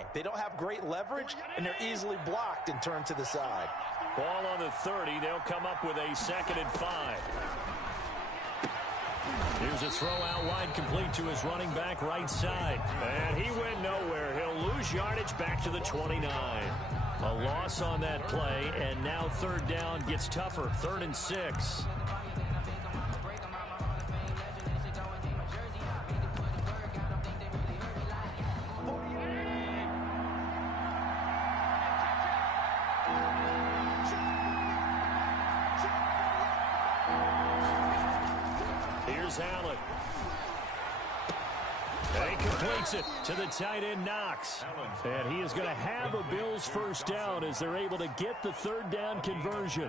high. They don't have great leverage, and they're easily blocked and turned to the side. Ball on the 30. They'll come up with a 2nd and 5. Here's a throw out wide, complete to his running back right side. And he went nowhere. He'll lose yardage back to the 29. A loss on that play, and now 3rd down gets tougher. 3rd and 6. Allen. And he completes it to the tight end, Knox. And he is going to have a Bills 1st down as they're able to get the 3rd down conversion.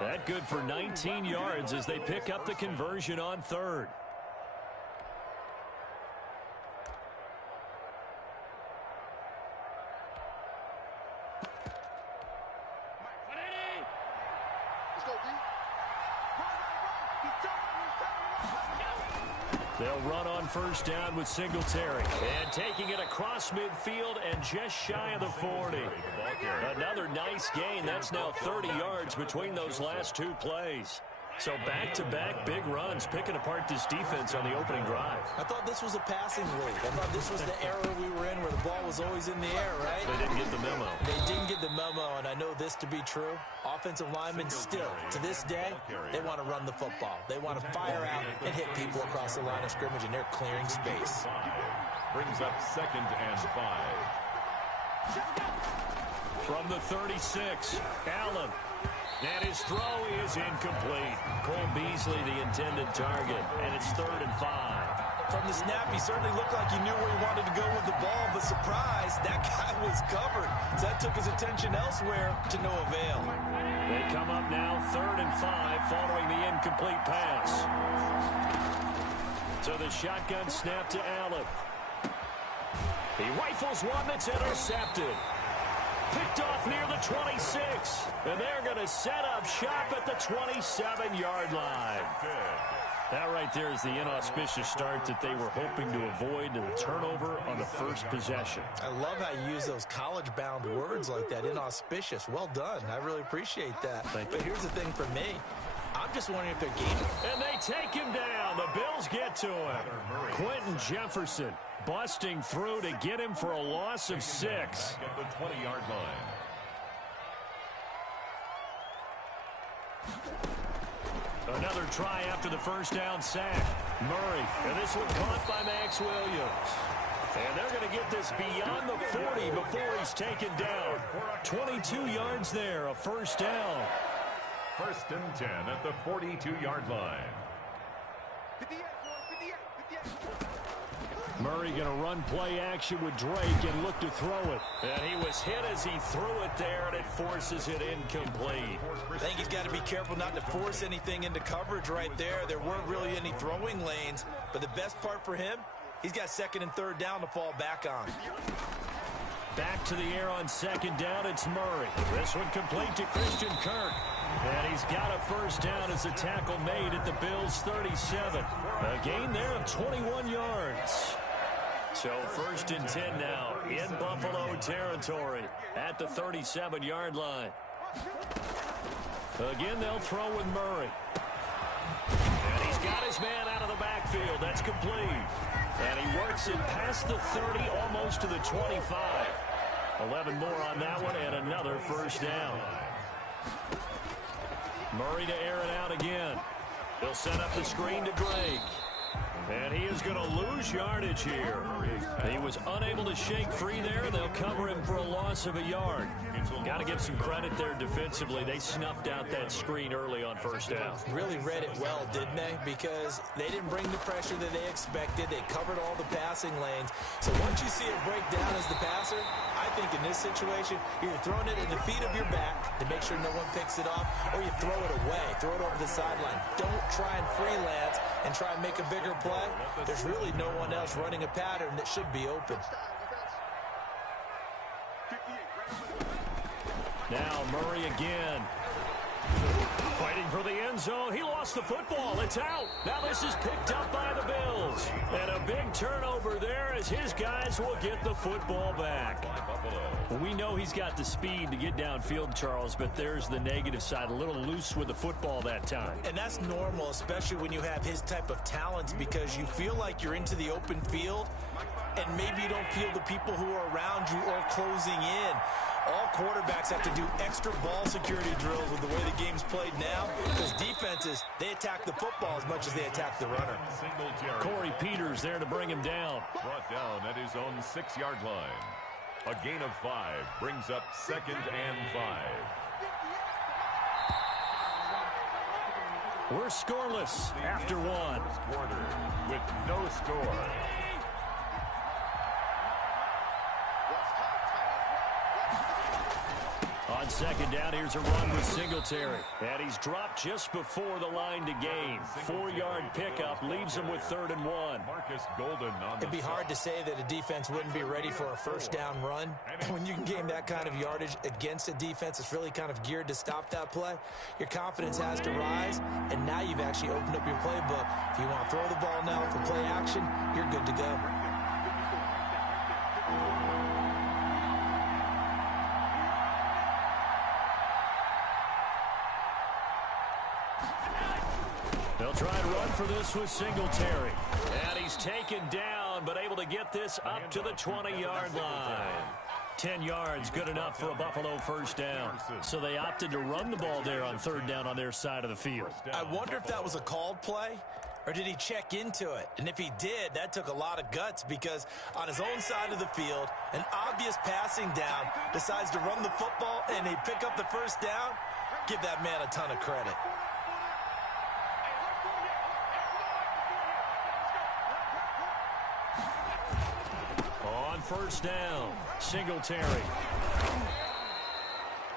That good for 19 yards as they pick up the conversion on 3rd. They'll run on 1st down with Singletary. And taking it across midfield and just shy of the 40. Another nice gain. That's now 30 yards between those last 2 plays. So back-to-back big runs, picking apart this defense on the opening drive. I thought this was a passing league. I thought this was the era we were in where the ball was always in the air, right? They didn't get the memo. They didn't get the memo, and I know this to be true. Offensive linemen still, to this day, they want to run the football. They want to fire out and hit people across the line of scrimmage, and they're clearing space. Brings up 2nd and 5. From the 36, Allen. And his throw is incomplete. Cole Beasley, the intended target, and it's 3rd and 5. From the snap, he certainly looked like he knew where he wanted to go with the ball, but surprise, that guy was covered. So that took his attention elsewhere to no avail. They come up now 3rd and 5 following the incomplete pass. So the shotgun snap to Allen. He rifles one that's intercepted. Picked off near the 26. And they're going to set up shop at the 27-yard line. That right there is the inauspicious start that they were hoping to avoid, and the turnover on the 1st possession. I love how you use those college-bound words like that, inauspicious. Well done. I really appreciate that. But here's the thing for me. I'm just wondering if they're gaming. And they take him down. The Bills get to him. Quentin Jefferson busting through to get him for a loss of 6. At the 20-yard line. Another try after the 1st down sack. Murray, and this one caught by Max Williams. And they're going to get this beyond the 40 before he's taken down. 22 yards there, a 1st down. 1st and 10 at the 42-yard line. Murray going to run play action with Drake and look to throw it. And he was hit as he threw it there, and it forces it incomplete. I think he's got to be careful not to force anything into coverage right there. There weren't really any throwing lanes, but the best part for him, he's got 2nd and 3rd down to fall back on. Back to the air on 2nd down, it's Murray. This one complete to Christian Kirk. And he's got a 1st down as the tackle made at the Bills' 37. A gain there of 21 yards. So 1st and 10 now in Buffalo territory at the 37-yard line. Again, they'll throw with Murray. And he's got his man out of the backfield. That's complete. And he works it past the 30, almost to the 25. 11 more on that one, and another 1st down. Murray to air it out again. He'll set up the screen to Drake. And he is going to lose yardage here. He was unable to shake free there. They'll cover him for a loss of a yard. Got to give some credit there defensively. They snuffed out that screen early on 1st down. Really read it well, didn't they? Because they didn't bring the pressure that they expected. They covered all the passing lanes. So once you see it break down as the passer, I think in this situation, you're throwing it at the feet of your back to make sure no one picks it off, or you throw it away, throw it over the sideline. Don't try and freelance and try and make a bigger play. There's really no one else running a pattern that should be open. Now Murray again. Fighting for the end zone. He lost the football. It's out. Now this is picked up by the Bills. And a big turnover there as his guys will get the football back. Well, we know he's got the speed to get downfield, Charles, but there's the negative side. A little loose with the football that time. And that's normal, especially when you have his type of talents, because you feel like you're into the open field, and maybe you don't feel the people who are around you or closing in. All quarterbacks have to do extra ball security drills with the way the game's played now, because defenses, they attack the football as much as they attack the runner. Corey Peters there to bring him down. Brought down at his own 6-yard line. A gain of 5 brings up 2nd and 5. We're scoreless after one. Quarter with no score. On second down, here's a run with Singletary. And he's dropped just before the line to gain. 4-yard pickup leaves him with 3rd and 1. Marcus Golden on the It'd be hard to say that a defense wouldn't be ready for a first down run. When you can gain that kind of yardage against a defense that's really kind of geared to stop that play, your confidence has to rise, and now you've actually opened up your playbook. If you want to throw the ball now for play action, you're good to go. They'll try and run for this with Singletary. And he's taken down, but able to get this up to the 20-yard line. 10 yards, good enough for a Buffalo first down. So they opted to run the ball there on 3rd down on their side of the field. I wonder if that was a called play, or did he check into it? And if he did, that took a lot of guts, because on his own side of the field, an obvious passing down, decides to run the football, and they pick up the first down. Give that man a ton of credit. On first down, Singletary.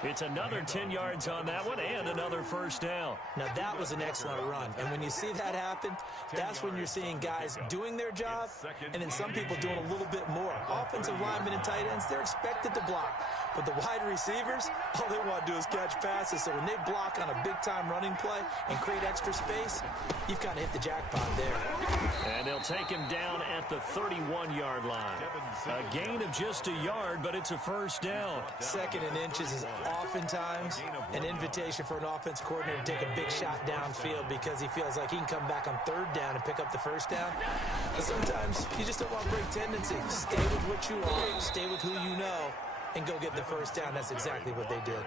It's another 10 yards on that one and another first down. Now, that was an excellent run. And when you see that happen, that's when you're seeing guys doing their job and then some people doing a little bit more. Offensive linemen and tight ends, they're expected to block. But the wide receivers, all they want to do is catch passes. So when they block on a big-time running play and create extra space, you've kind of hit the jackpot there. And they'll take him down at the 31-yard line. A gain of just a yard, but it's a first down. 2nd and inches is oftentimes an invitation for an offense coordinator to take a big shot downfield because he feels like he can come back on 3rd down and pick up the first down. But sometimes you just don't want to break tendency. Stay with what you are, stay with who you know, and go get the first down. That's exactly what they did.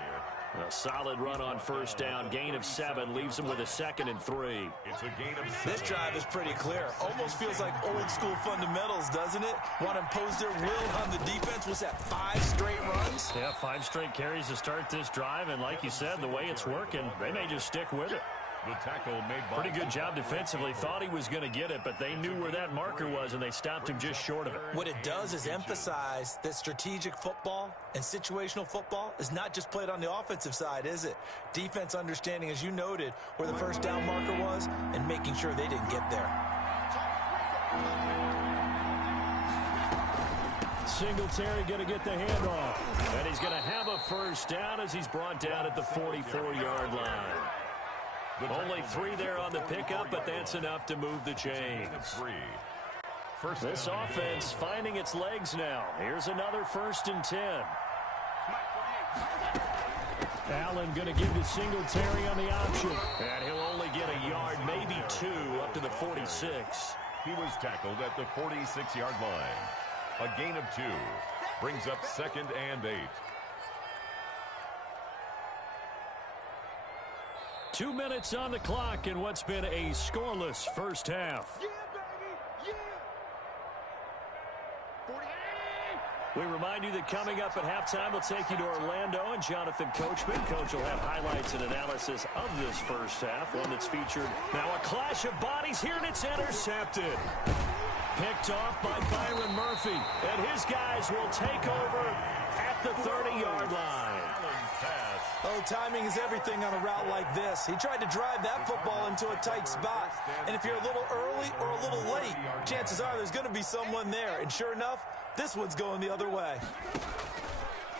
A solid run on first down. Gain of 7 leaves him with a 2nd and 3. It's a gain of 7. This drive is pretty clear. Almost feels like old school fundamentals, doesn't it? Want to impose their will on the defense. Was that 5 straight runs? Yeah, 5 straight carries to start this drive. And like you said, the way it's working, they may just stick with it. The tackle made by pretty good job defensively. Thought he was going to get it, but they knew where that marker was, and they stopped him just short of it. What it does is emphasize that strategic football and situational football is not just played on the offensive side, is it? Defense understanding, as you noted, where the first down marker was and making sure they didn't get there. Singletary going to get the handoff. And he's going to have a first down as he's brought down at the 44-yard line. Only 3 there on the pickup, but that's enough to move the chains. This offense finding its legs now. Here's another 1st and 10. Allen going to give to Singletary on the option. And he'll only get a yard, maybe 2, up to the 46. He was tackled at the 46-yard line. A gain of 2 brings up 2nd and 8. 2 minutes on the clock in what's been a scoreless first half. We remind you that coming up at halftime, we'll take you to Orlando and Jonathan Coachman. Coach will have highlights and analysis of this first half, one that's featured now a clash of bodies here, and it's intercepted. Picked off by Byron Murphy, and his guys will take over at the 30-yard line. Oh, timing is everything on a route like this. He tried to drive that football into a tight spot. And if you're a little early or a little late, chances are there's going to be someone there. And sure enough, this one's going the other way.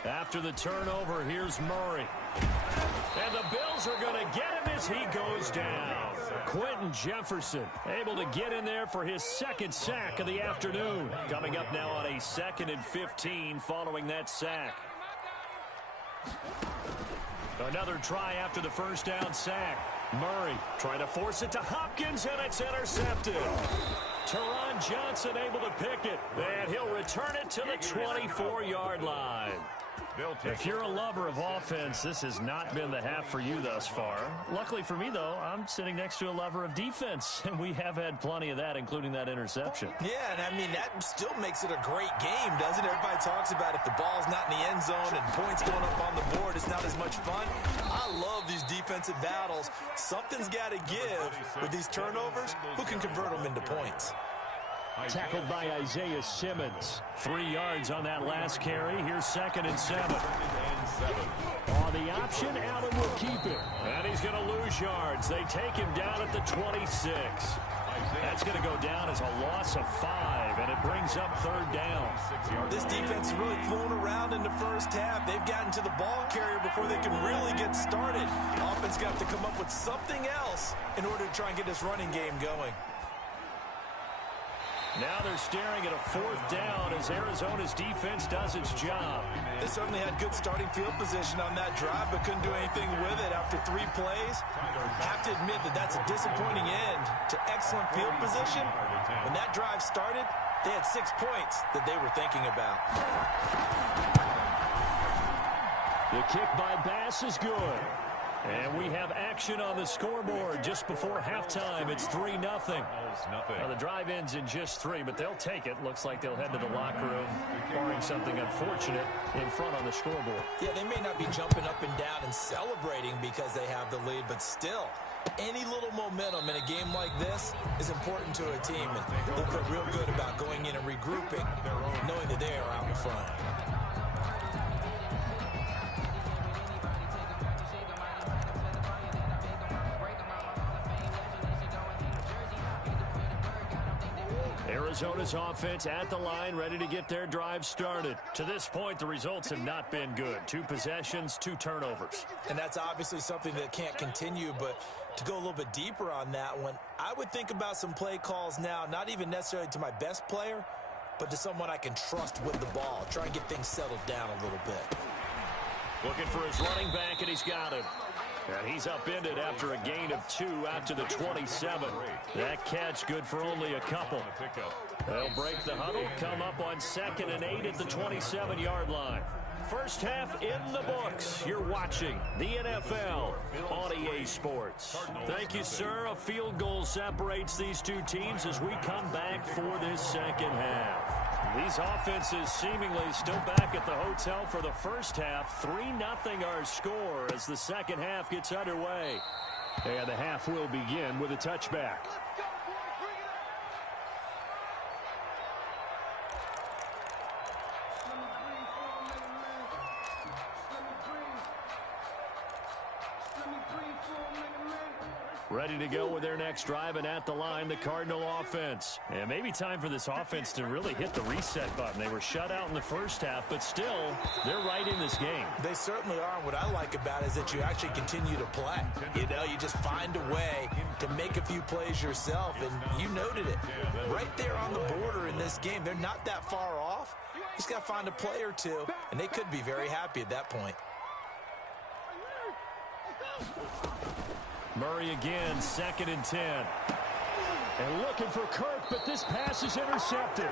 After the turnover, here's Murray. And the Bills are going to get him as he goes down. Quentin Jefferson able to get in there for his 2nd sack of the afternoon. Coming up now on a 2nd and 15 following that sack. Another try after the first down sack. Murray trying to force it to Hopkins, and it's intercepted. Teron Johnson able to pick it, and he'll return it to the 24-yard line. If you're a lover of offense, this has not been the half for you thus far. Luckily for me, though, I'm sitting next to a lover of defense, and we have had plenty of that, including that interception. Yeah, and I mean, that still makes it a great game, doesn't it? Everybody talks about if the ball's not in the end zone and points going up on the board, it's not as much fun. I love these defensive battles. Something's got to give with these turnovers. Who can convert them into points? Tackled by Isaiah Simmons. 3 yards on that last carry. Here's 2nd and 7. On the option, Allen will keep it. And he's going to lose yards. They take him down at the 26. That's going to go down as a loss of 5, and it brings up 3rd down. This defense is really flown around in the first half. They've gotten to the ball carrier before they can really get started. Offense got to come up with something else in order to try and get this running game going. Now they're staring at a 4th down as Arizona's defense does its job. They certainly had good starting field position on that drive, but couldn't do anything with it after 3 plays. I have to admit that that's a disappointing end to excellent field position. When that drive started, they had 6 points that they were thinking about. The kick by Bass is good. And we have action on the scoreboard just before halftime. It's 3-0. Now, the drive ends in just 3, but they'll take it. Looks like they'll head to the locker room, barring something unfortunate in front on the scoreboard. Yeah, they may not be jumping up and down and celebrating because they have the lead, but still, any little momentum in a game like this is important to a team. And they'll feel real good about going in and regrouping, knowing that they are out in front. Arizona's offense at the line, ready to get their drive started. To this point, the results have not been good. 2 possessions, 2 turnovers. And that's obviously something that can't continue, but to go a little bit deeper on that one, I would think about some play calls now, not even necessarily to my best player, but to someone I can trust with the ball. Try and get things settled down a little bit. Looking for his running back, and he's got him. And he's upended after a gain of 2 out to the 27. That catch good for only a couple. They'll break the huddle, come up on 2nd and 8 at the 27-yard line. First half in the books. You're watching the NFL on EA Sports. Thank you, sir. A field goal separates these 2 teams as we come back for this second half. These offenses seemingly still back at the hotel for the first half. 3-0 our score as the second half gets underway. And the half will begin with a touchback. Ready to go with their next drive, and at the line, the Cardinal offense. And maybe time for this offense to really hit the reset button. They were shut out in the first half, but still, they're right in this game. They certainly are. And what I like about it is that you actually continue to play. You know, you just find a way to make a few plays yourself, and you noted it. Right there on the border in this game, they're not that far off. You just got to find a play or two, and they could be very happy at that point. Murray again, 2nd and 10. And looking for Kirk, but this pass is intercepted.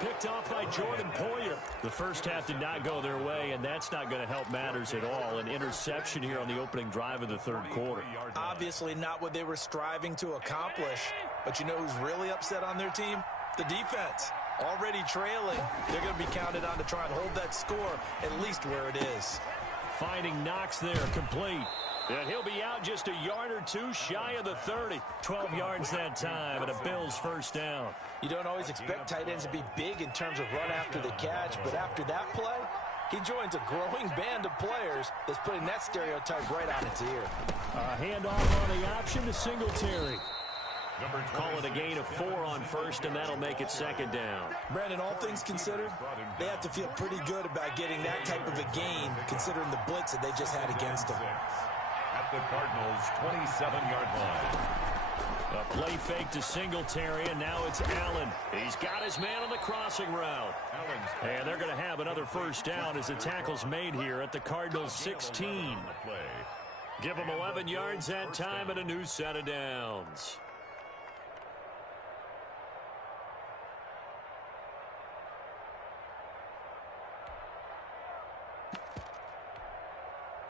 Picked off by Jordan Poyer. The first half did not go their way, and that's not going to help matters at all. An interception here on the opening drive of the 3rd quarter. Obviously not what they were striving to accomplish. But you know who's really upset on their team? The defense. Already trailing. They're going to be counted on to try and hold that score at least where it is. Finding Knox there, complete. And he'll be out just a yard or 2 shy of the 30. 12 yards that time, and a Bills first down. You don't always expect tight ends to be big in terms of run after the catch, but after that play, he joins a growing band of players that's putting that stereotype right on its ear. A handoff on the option to Singletary. Call it a gain of 4 on first, and that'll make it 2nd down. Brandon, all things considered, they have to feel pretty good about getting that type of a gain, considering the blitz that they just had against them. At the Cardinals' 27-yard line. A play fake to Singletary, and now it's Allen. He's got his man on the crossing route. And they're going to have another first down as the tackle's made here at the Cardinals' 16. Give them 11 yards that time and a new set of downs.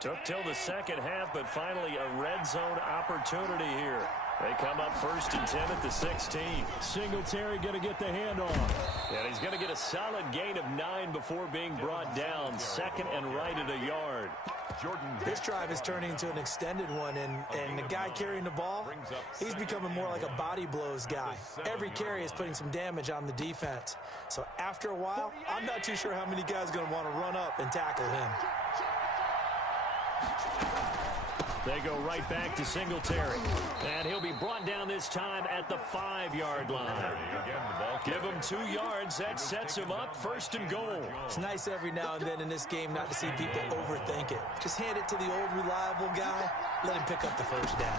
Took till the second half, but finally a red zone opportunity here. They come up 1st and 10 at the 16. Singletary going to get the handoff. And he's going to get a solid gain of 9 before being brought down. 2nd and right at a yard. This drive is turning into an extended one, and the guy carrying the ball, he's becoming more like a body blows guy. Every carry is putting some damage on the defense. So after a while, I'm not too sure how many guys are going to want to run up and tackle him. They go right back to Singletary. And he'll be brought down this time at the 5-yard line. Give him 2 yards. That sets him up 1st and goal. It's nice every now and then in this game not to see people overthink it. Just hand it to the old reliable guy. Let him pick up the first down.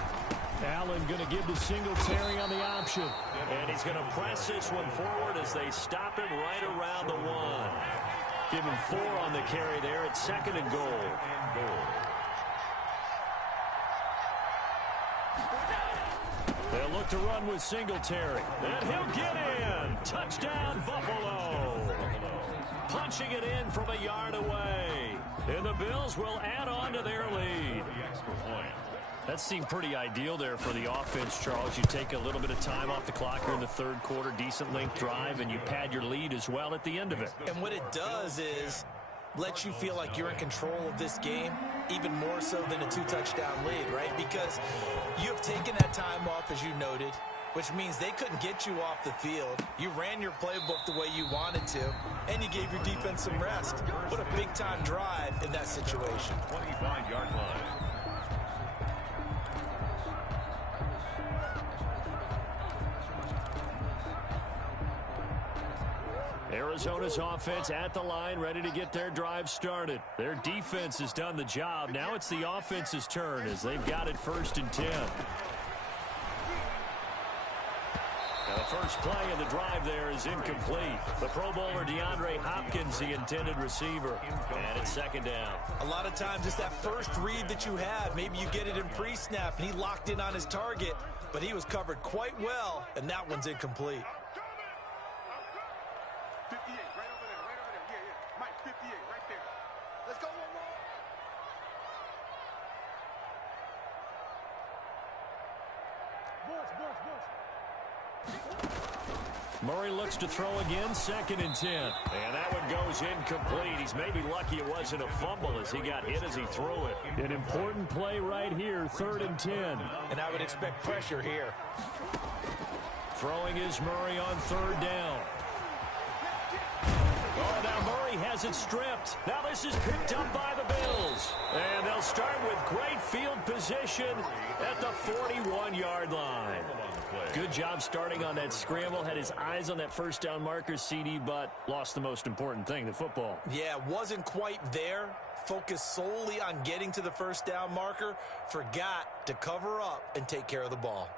Allen going to give to Singletary on the option. And he's going to press this one forward as they stop him right around the 1. Give him 4 on the carry there at 2nd and goal. They'll look to run with Singletary. And he'll get in. Touchdown, Buffalo. Punching it in from a yard away. And the Bills will add on to their lead. That seemed pretty ideal there for the offense, Charles. You take a little bit of time off the clock here in the 3rd quarter, decent length drive, and you pad your lead as well at the end of it. And what it does is lets you feel like you're in control of this game, even more so than a 2-touchdown lead, right? Because you have taken that time off, as you noted, which means they couldn't get you off the field. You ran your playbook the way you wanted to, and you gave your defense some rest. What a big-time drive in that situation. 25-yard line. Arizona's offense at the line, ready to get their drive started. Their defense has done the job. Now it's the offense's turn as they've got it 1st and 10. Now the first play of the drive there is incomplete. The Pro Bowler DeAndre Hopkins, the intended receiver. And it's 2nd down. A lot of times it's that first read that you have. Maybe you get it in pre-snap, and he locked in on his target, but he was covered quite well, and that one's incomplete. 58, right over there, right over there. Yeah, yeah. Mike, 58, right there. Let's go one more. Murray looks to throw again, 2nd and 10. And that one goes incomplete. He's maybe lucky it wasn't a fumble as he got hit as he threw it. An important play right here, 3rd and 10. And I would expect pressure here. Throwing is Murray on 3rd down. Oh, now Murray has it stripped. Now this is picked up by the Bills. And they'll start with great field position at the 41-yard line. Good job starting on that scramble. Had his eyes on that first down marker, CD, but lost the most important thing, the football. Yeah, wasn't quite there. Focused solely on getting to the first down marker. Forgot to cover up and take care of the ball.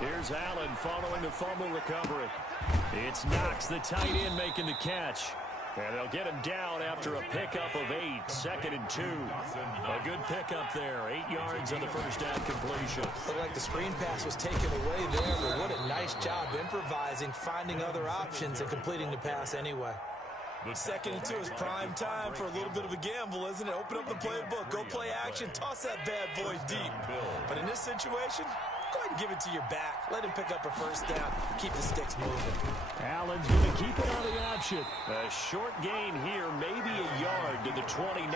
Here's Allen following the fumble recovery. It's Knox, the tight end, making the catch. And they'll get him down after a pickup of 8, 2nd and 2. A good pickup there, 8 yards on the first down completion. Looked like the screen pass was taken away there, but what a nice job improvising, finding other options, and completing the pass anyway. 2nd and 2 is prime time for a little bit of a gamble, isn't it? Open up the playbook, go play action, toss that bad boy deep. But in this situation, go ahead and give it to your back. Let him pick up a first down. Keep the sticks moving. Allen's going to keep it on the option. A short gain here, maybe a yard to the 29.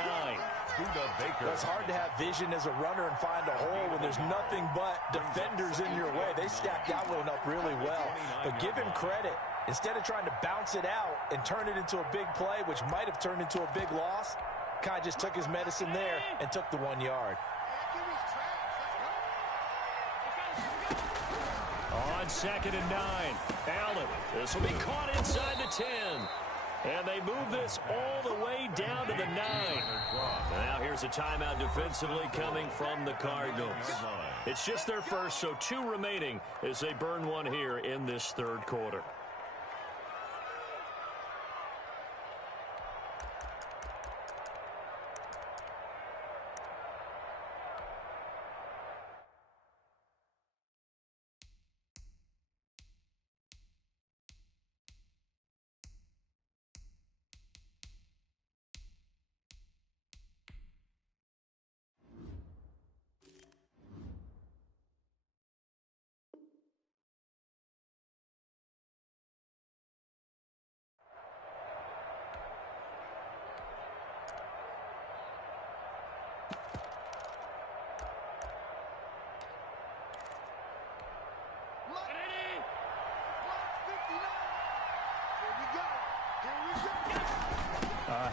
It's hard to have vision as a runner and find a hole when there's nothing but defenders in your way. They stacked that one up really well. But give him credit. Instead of trying to bounce it out and turn it into a big play, which might have turned into a big loss, kind of just took his medicine there and took the 1 yard. On 2nd and 9, Allen. This will be caught inside the 10. And they move this all the way down to the 9. Now here's a timeout defensively coming from the Cardinals. It's just their first, so 2 remaining as they burn one here in this third quarter.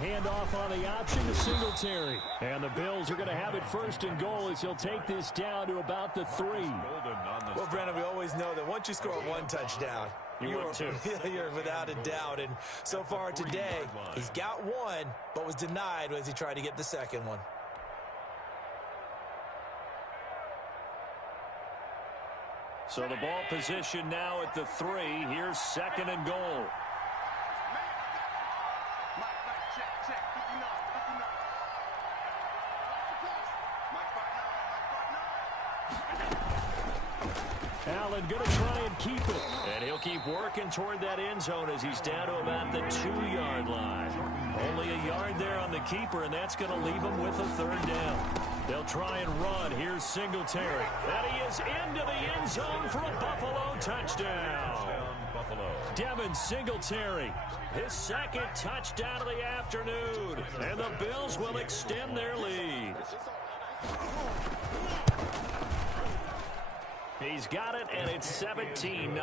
Handoff on the option to Singletary. And the Bills are going to have it first and goal as he'll take this down to about the 3. Well, Brandon, we always know that once you score 1 touchdown, you're without a doubt. And so far today, he's got 1, but was denied as he tried to get the second one. So the ball position now at the 3. Here's second and goal. Allen going to try and keep it. And he'll keep working toward that end zone as he's down to about the 2-yard line. Only a yard there on the keeper, and that's going to leave him with a third down. They'll try and run. Here's Singletary. And he is into the end zone for a Buffalo touchdown. Devin Singletary, his second touchdown of the afternoon. And the Bills will extend their lead. He's got it, and it's 17-0.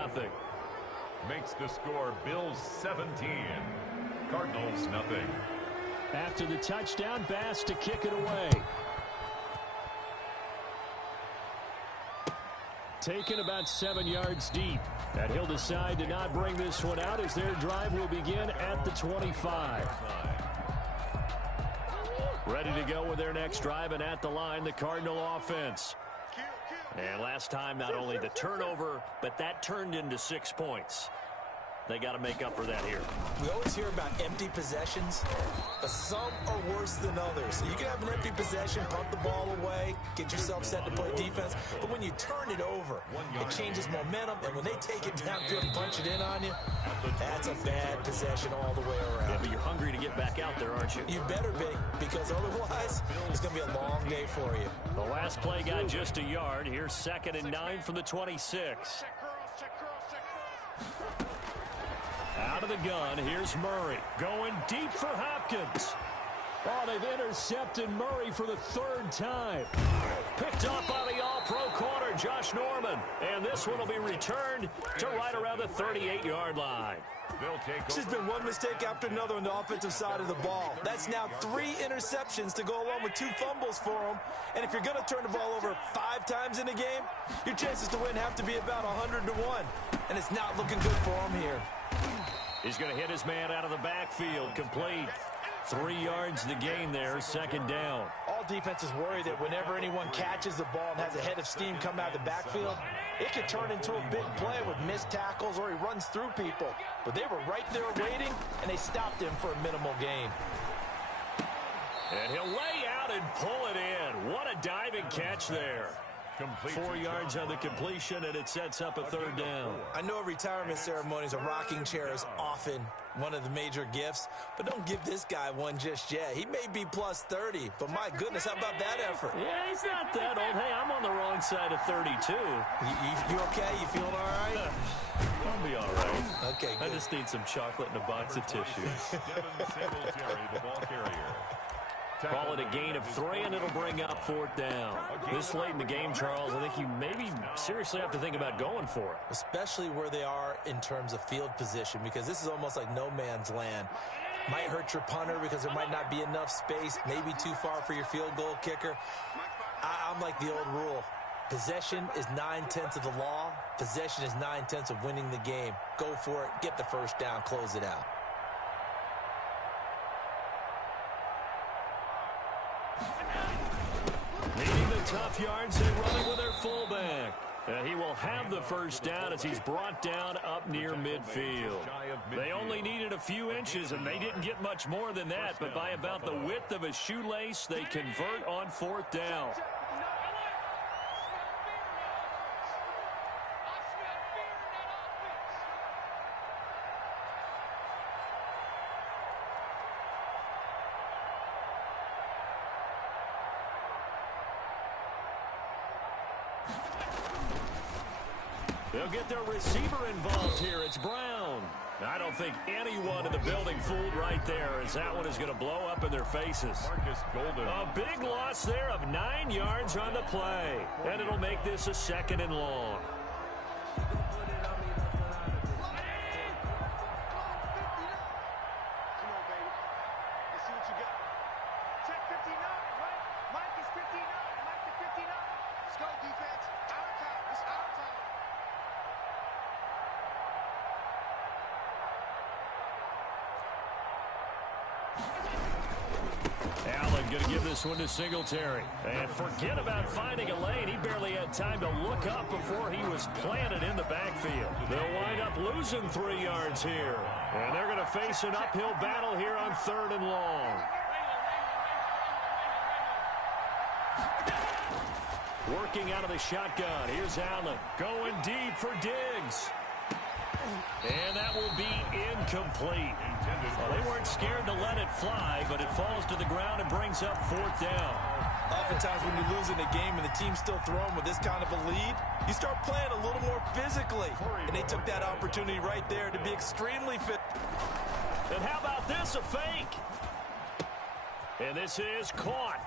Makes the score Bills 17, Cardinals nothing. After the touchdown, Bass to kick it away. Taken about 7 yards deep. And he'll decide to not bring this one out as their drive will begin at the 25. Ready to go with their next drive, and at the line, the Cardinal offense. And last time, not only the turnover, but that turned into 6 points. They got to make up for that here. We always hear about empty possessions, but some are worse than others. You can have an empty possession, punt the ball away, get yourself set to play defense, but when you turn it over, it changes momentum, and when they take it downfield and punch it in on you, that's a bad possession all the way around. Yeah, but you're hungry to get back out there, aren't you? You better be, because otherwise, it's going to be a long day for you. The last play got just a yard. Here's 2nd and 9 from the 26. Out of the gun, here's Murray. Going deep for Hopkins. Oh, they've intercepted Murray for the 3rd time. Picked up by the all-pro corner, Josh Norman. And this one will be returned to right around the 38-yard line. It's just been one mistake after another on the offensive side of the ball. That's now 3 interceptions to go along with 2 fumbles for him. And if you're going to turn the ball over 5 times in a game, your chances to win have to be about 100 to 1. And it's not looking good for him here. He's going to hit his man out of the backfield. Complete. 3 yards to gain there. 2nd down. All defenses worry that whenever anyone catches the ball and has a head of steam come out of the backfield, it could turn into a big play with missed tackles or he runs through people. But they were right there waiting, and they stopped him for a minimal gain. And he'll lay out and pull it in. What a diving catch there. 4 yards on the completion, and it sets up a 3rd down. I know retirement ceremonies, a rocking chair is often one of the major gifts, but don't give this guy one just yet. He may be plus 30, but my goodness, how about that effort? Yeah, he's not that old. Hey, I'm on the wrong side of 32. You okay? You feeling all right? I'll be all right. Okay, good. I just need some chocolate and a box of tissues. Devin Singletary, the ball carrier. Call it a gain of 3, and it'll bring up 4th down. This late in the game, Charles, I think you maybe seriously have to think about going for it. Especially where they are in terms of field position, because this is almost like no man's land. Might hurt your punter because there might not be enough space, maybe too far for your field goal kicker. I'm like the old rule. Possession is 9/10 of the law. Possession is 9/10 of winning the game. Go for it, get the 1st down, close it out. tough yards and running with their fullback. He will have the first down as he's brought down up near midfield. They only needed a few inches, and they didn't get much more than that, but by about the width of a shoelace, they convert on 4th down. They'll get their receiver involved here. It's Brown. I don't think anyone in the building fooled right there, as that one is going to blow up in their faces. A big loss there of 9 yards on the play. And it'll make this a 2nd and long. Allen going to give this one to Singletary. And forget about finding a lane. He barely had time to look up before he was planted in the backfield. They'll wind up losing 3 yards here. And they're going to face an uphill battle here on 3rd and long. Working out of the shotgun. Here's Allen going deep for Diggs. And that will be incomplete. Well, they weren't scared to let it fly, but it falls to the ground and brings up 4th down. Oftentimes when you're losing a game and the team's still throwing with this kind of a lead, you start playing a little more physically. And they took that opportunity right there to be extremely fit. And how about this, a fake? And this is caught.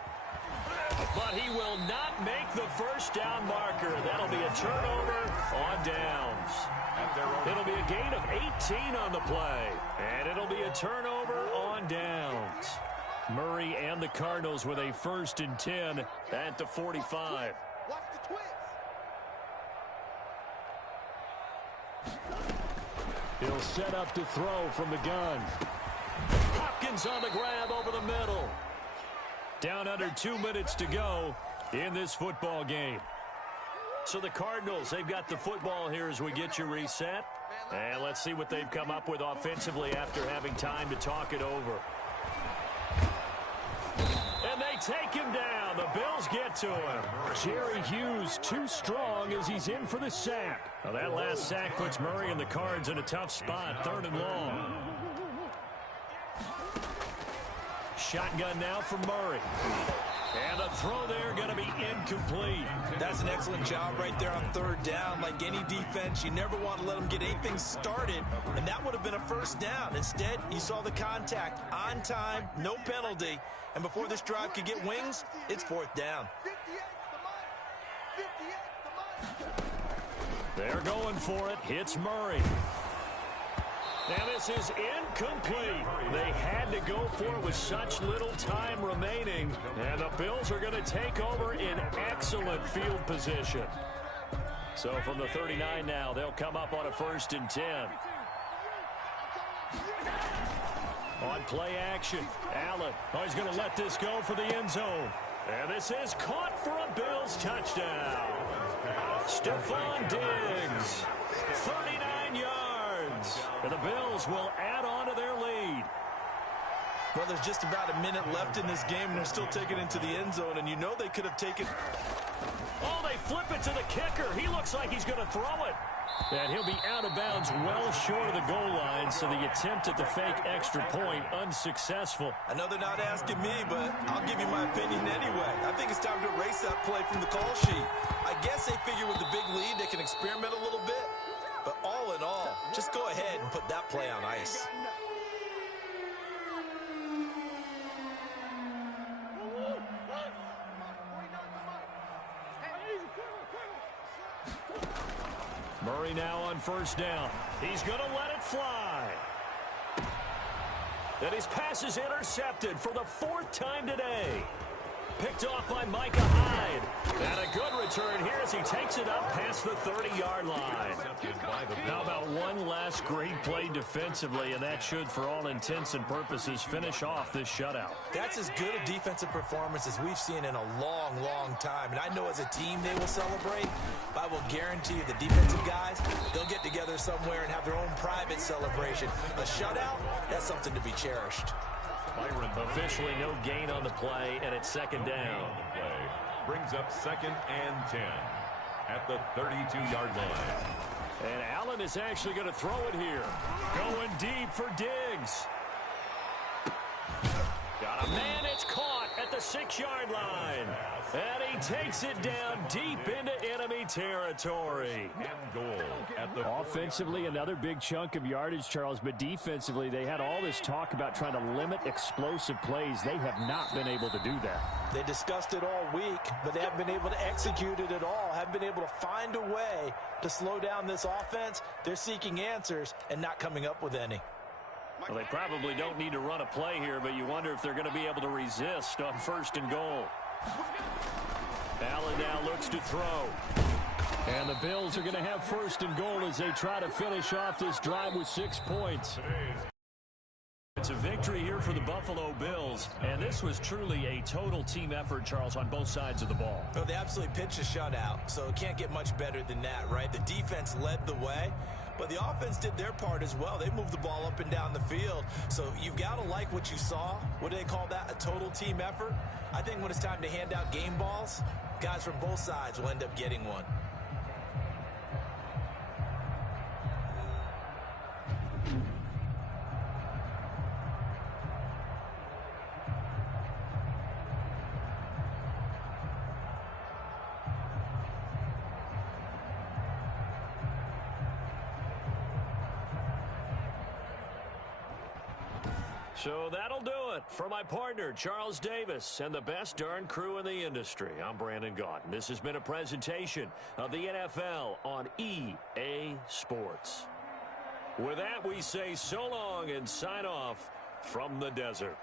But he will not make the first down marker. That'll be a turnover on downs. It'll be a gain of 18 on the play. And it'll be a turnover on downs. Murray and the Cardinals with a 1st and 10 at the 45. Watch the twist. He'll set up to throw from the gun. Hopkins on the grab over the middle. Down under 2 minutes to go in this football game. So the Cardinals, they've got the football here as we get you reset. And let's see what they've come up with offensively after having time to talk it over. And they take him down. The Bills get to him. Jerry Hughes too strong as he's in for the sack. Now that last sack puts Murray and the Cards in a tough spot, 3rd and long. Shotgun now for Murray. And the throw there going to be incomplete. That's an excellent job right there on 3rd down. Like any defense, you never want to let them get anything started, and that would have been a 1st down. Instead, you saw the contact on time, no penalty, and before this drive could get wings, it's 4th down. They're going for it. Hits Murray. Now this is incomplete. They had to go for it with such little time remaining. And the Bills are going to take over in excellent field position. So from the 39 now, they'll come up on a 1st and 10. On play action, Allen. Oh, he's going to let this go for the end zone. And this is caught for a Bills touchdown. Stephon Diggs, 39 yards. And the Bills will add on to their lead. Well, there's just about a minute left in this game, and they're still taking it into the end zone, and you know they could have taken... Oh, they flip it to the kicker. He looks like he's going to throw it. And he'll be out of bounds well short of the goal line, so the attempt at the fake extra point unsuccessful. I know they're not asking me, but I'll give you my opinion anyway. I think it's time to erase that play from the call sheet. I guess they figure with the big lead they can experiment a little bit. But all in all, just go ahead and put that play on ice. Murray now on 1st down. He's going to let it fly. And his pass is intercepted for the 4th time today. Picked off by Micah Hyde. And a good return here as he takes it up past the 30-yard line. How about one last great play defensively, and that should, for all intents and purposes, finish off this shutout. That's as good a defensive performance as we've seen in a long, long time. And I know as a team they will celebrate, but I will guarantee you the defensive guys, they'll get together somewhere and have their own private celebration. A shutout, that's something to be cherished. Officially no gain on the play, and it's second down. Brings up 2nd and 10 at the 32-yard line. And Allen is actually going to throw it here. Going deep for Diggs. Got a man, it's caught at the 6-yard line. And he takes it down deep into enemy territory. And goal at the offensively, another big chunk of yardage, Charles, but defensively, they had all this talk about trying to limit explosive plays. They have not been able to do that. They discussed it all week, but they haven't been able to execute it at all, haven't been able to find a way to slow down this offense. They're seeking answers and not coming up with any. Well, they probably don't need to run a play here, but you wonder if they're going to be able to resist on 1st and goal. Allen now looks to throw. And the Bills are going to have 1st and goal as they try to finish off this drive with 6 points. It's a victory here for the Buffalo Bills, and this was truly a total team effort, Charles, on both sides of the ball. Well, they absolutely pitched a shutout, so it can't get much better than that, right? The defense led the way, but the offense did their part as well. They moved the ball up and down the field, so you've got to like what you saw. What do they call that? A total team effort? I think when it's time to hand out game balls, guys from both sides will end up getting one. So that'll do it for my partner, Charles Davis, and the best darn crew in the industry. I'm Brandon Gaudin. This has been a presentation of the NFL on EA Sports. With that, we say so long and sign off from the desert.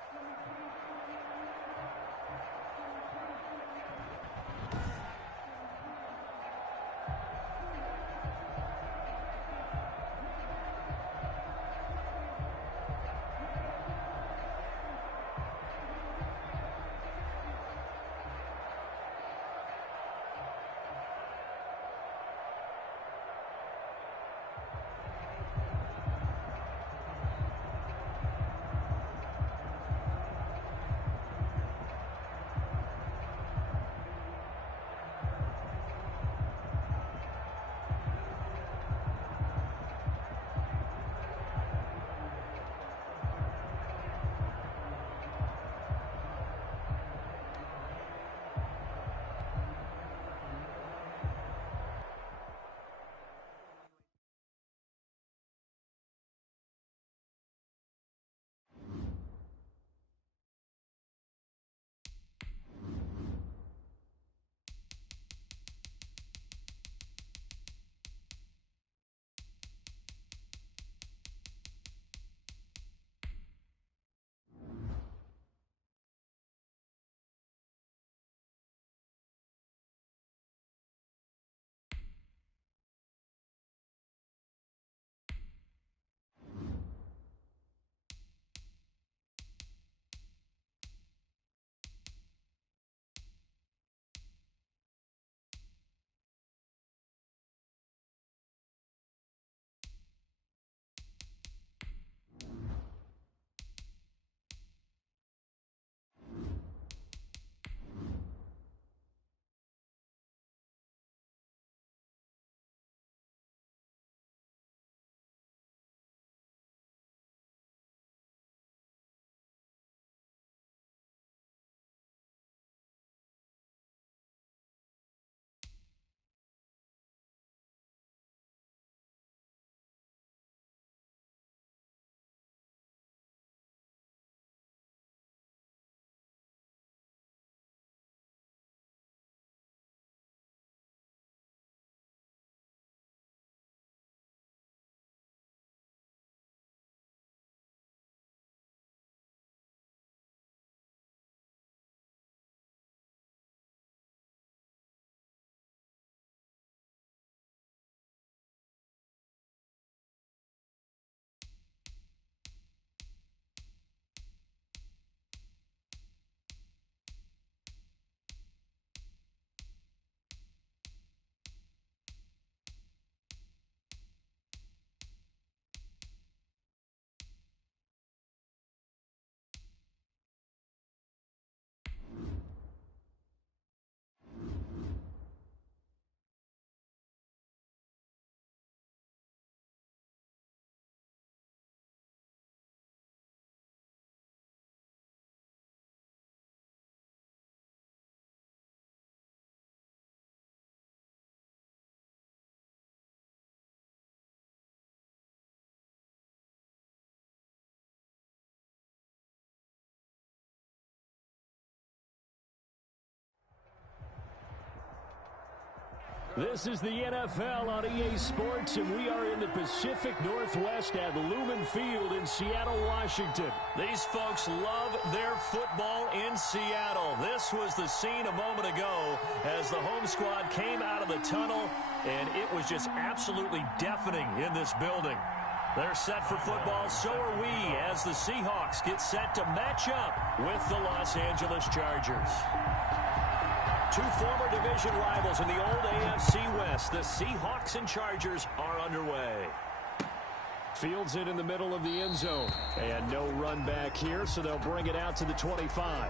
This is the NFL on EA Sports, and we are in the Pacific Northwest at Lumen Field in Seattle, Washington. These folks love their football in Seattle. This was the scene a moment ago as the home squad came out of the tunnel, and it was just absolutely deafening in this building. They're set for football, so are we, as the Seahawks get set to match up with the Los Angeles Chargers. Two former division rivals in the old AFC West. The Seahawks and Chargers are underway. Fields it in the middle of the end zone. And no run back here, so they'll bring it out to the 25.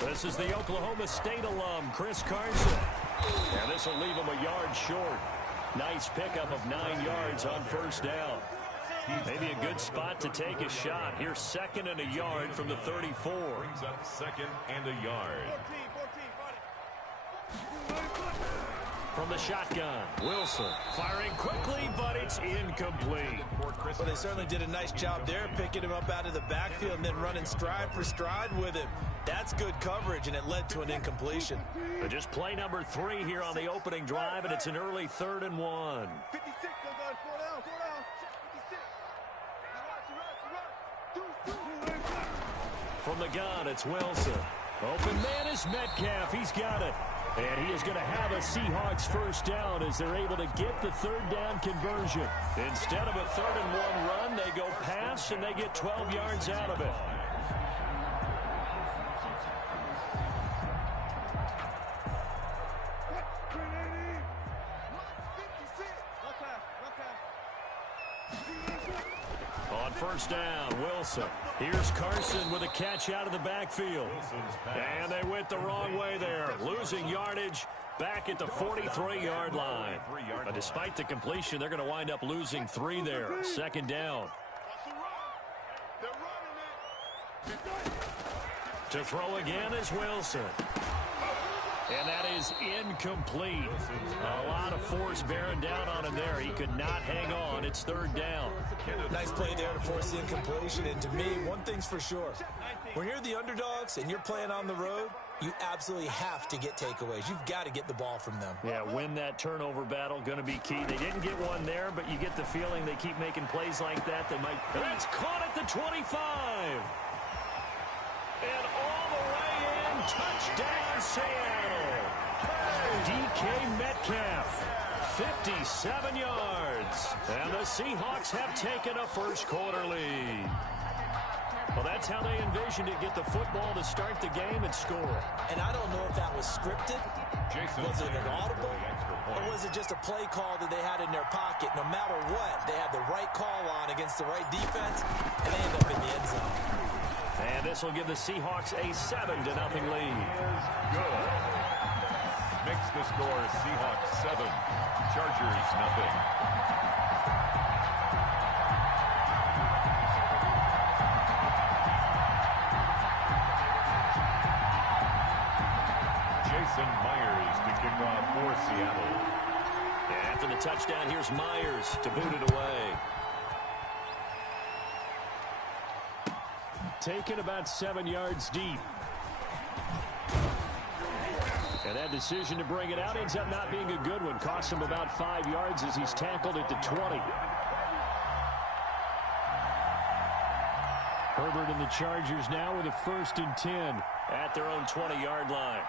This is the Oklahoma State alum, Chris Carson. And this will leave him a yard short. Nice pickup of 9 yards on first down. Maybe a good spot to take a shot. Here's second and a yard from the 34. Brings up second and a yard. From the shotgun, Wilson firing quickly, but it's incomplete. Well, they certainly did a nice job there, picking him up out of the backfield and then running stride for stride with him. That's good coverage, and it led to an incompletion. But just play number 3 here on the opening drive, and it's an early 3rd and 1. 56, go down, 4 down, 56. From the gun, it's Wilson. Open man is Metcalf. He's got it. And he is going to have a Seahawks first down as they're able to get the 3rd down conversion. Instead of a 3rd and 1 run, they go pass, and they get 12 yards out of it. On first down, Wilson. Here's Carson with a catch out of the backfield. And they went the wrong way there, losing yardage back at the 43-yard line. But despite the completion, they're going to wind up losing 3 there. 2nd down. To throw again is Wilson. And that is incomplete. A lot of force bearing down on him there. He could not hang on. It's 3rd down. Nice play there to force the incompletion. And to me, one thing's for sure. When you're the underdogs and you're playing on the road, you absolutely have to get takeaways. You've got to get the ball from them. Yeah, win that turnover battle, going to be key. They didn't get one there, but you get the feeling they keep making plays like that. They might. That's caught at the 25. And all the way in, touchdown Seattle. DK Metcalf, 57 yards. And the Seahawks have taken a first-quarter lead. Well, that's how they envisioned it, get the football to start the game and score. And I don't know if that was scripted. Was it an audible? Or was it just a play call that they had in their pocket? No matter what, they had the right call on against the right defense, and they end up in the end zone. And this will give the Seahawks a 7-0 lead. Good. Makes the score Seahawks 7, Chargers 0. Jason Myers to kick off for Seattle. And after the touchdown, here's Myers to boot it away. Taken about 7 yards deep. And that decision to bring it out ends up not being a good one. Costs him about 5 yards as he's tackled at the 20. Herbert and the Chargers now with a 1st and 10 at their own 20-yard line.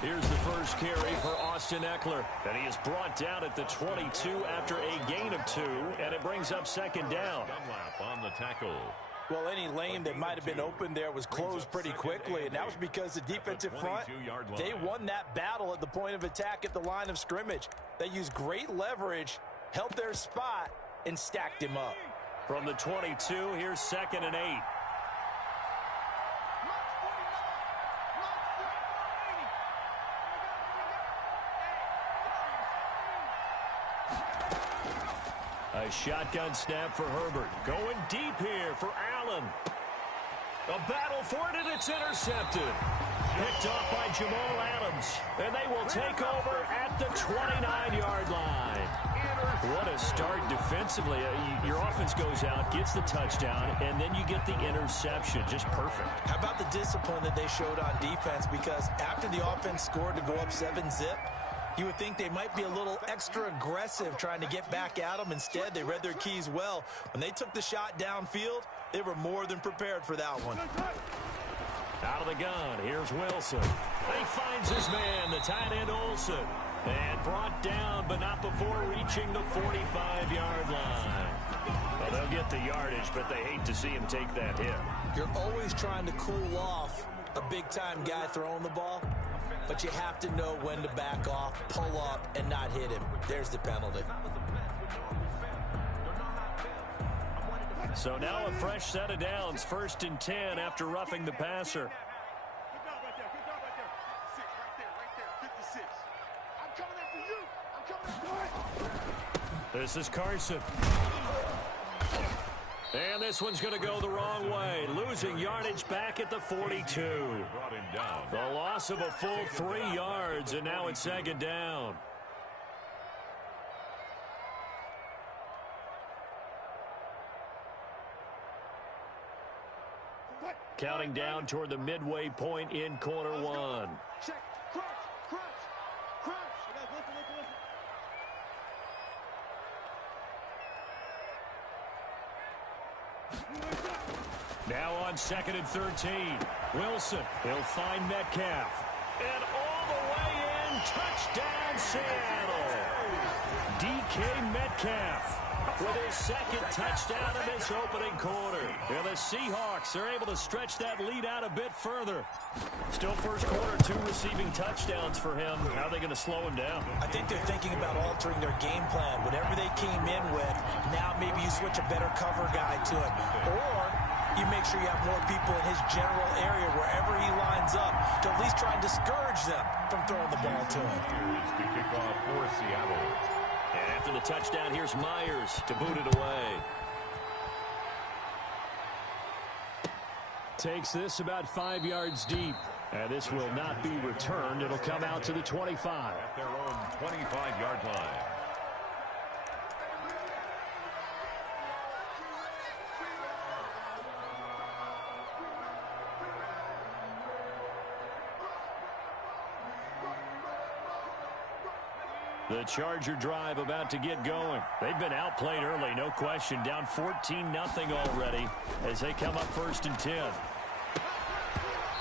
Here's the first carry for Austin Eckler. And he is brought down at the 22 after a gain of 2, and it brings up 2nd down. Dunlap on the tackle. Well, any lane that might have been open there was closed pretty quickly, and that was because the defensive front, they won that battle at the point of attack at the line of scrimmage. They used great leverage, held their spot, and stacked him up. From the 22, here's 2nd and 8. A shotgun snap for Herbert. Going deep here for Allen. A battle for it, and it's intercepted. Picked off by Jamal Adams. And they will take over at the 29-yard line. What a start defensively. Your offense goes out, gets the touchdown, and then you get the interception. Just perfect. How about the discipline that they showed on defense? Because after the offense scored to go up 7-zip, you would think they might be a little extra aggressive trying to get back at them. Instead, they read their keys well. When they took the shot downfield, they were more than prepared for that one. Out of the gun, here's Wilson. He finds his man, the tight end Olsen. And brought down, but not before reaching the 45-yard line. Well, they'll get the yardage, but they hate to see him take that hit. You're always trying to cool off a big-time guy throwing the ball, but you have to know when to back off, pull up, and not hit him. There's the penalty. So now a fresh set of downs, 1st and 10 after roughing the passer. This is Carson. And this one's going to go the wrong way. Losing yardage back at the 42. The loss of a full 3 yards, and now it's 2nd down. Counting down toward the midway point in quarter 1. Now on 2nd and 13. Wilson, he'll find Metcalf. And all the way in, touchdown Seattle. DK Metcalf with his 2nd touchdown in this opening quarter. And the Seahawks are able to stretch that lead out a bit further. Still first quarter, 2 receiving touchdowns for him. How are they going to slow him down? I think they're thinking about altering their game plan. Whatever they came in with, now maybe you switch a better cover guy to him. Or you make sure you have more people in his general area wherever he lines up to at least try and discourage them from throwing the ball to him. Here's the kickoff for Seattle. And after the touchdown, here's Myers to boot it away. Takes this about 5 yards deep. And this will not be returned. It'll come out to the 25. At their own 25-yard line. The Charger drive about to get going. They've been outplayed early, no question. Down 14-0 already as they come up 1st and 10.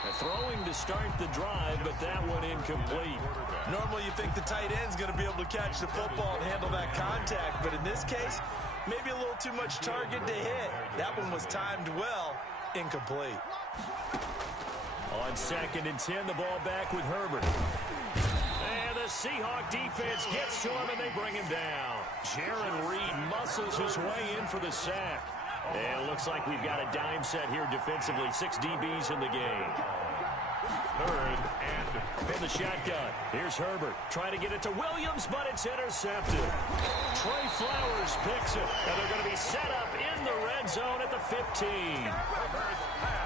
They're throwing to start the drive, but that one incomplete. Normally you think the tight end's going to be able to catch the football and handle that contact, but in this case, maybe a little too much target to hit. That one was timed well, incomplete. On 2nd and 10, the ball back with Herbert. The Seahawk defense gets to him, and they bring him down. Jaron Reed muscles his way in for the sack. And it looks like we've got a dime set here defensively. 6 DBs in the game. 3rd and from the shotgun. Here's Herbert trying to get it to Williams, but it's intercepted. Trey Flowers picks it, and they're going to be set up in the red zone at the 15.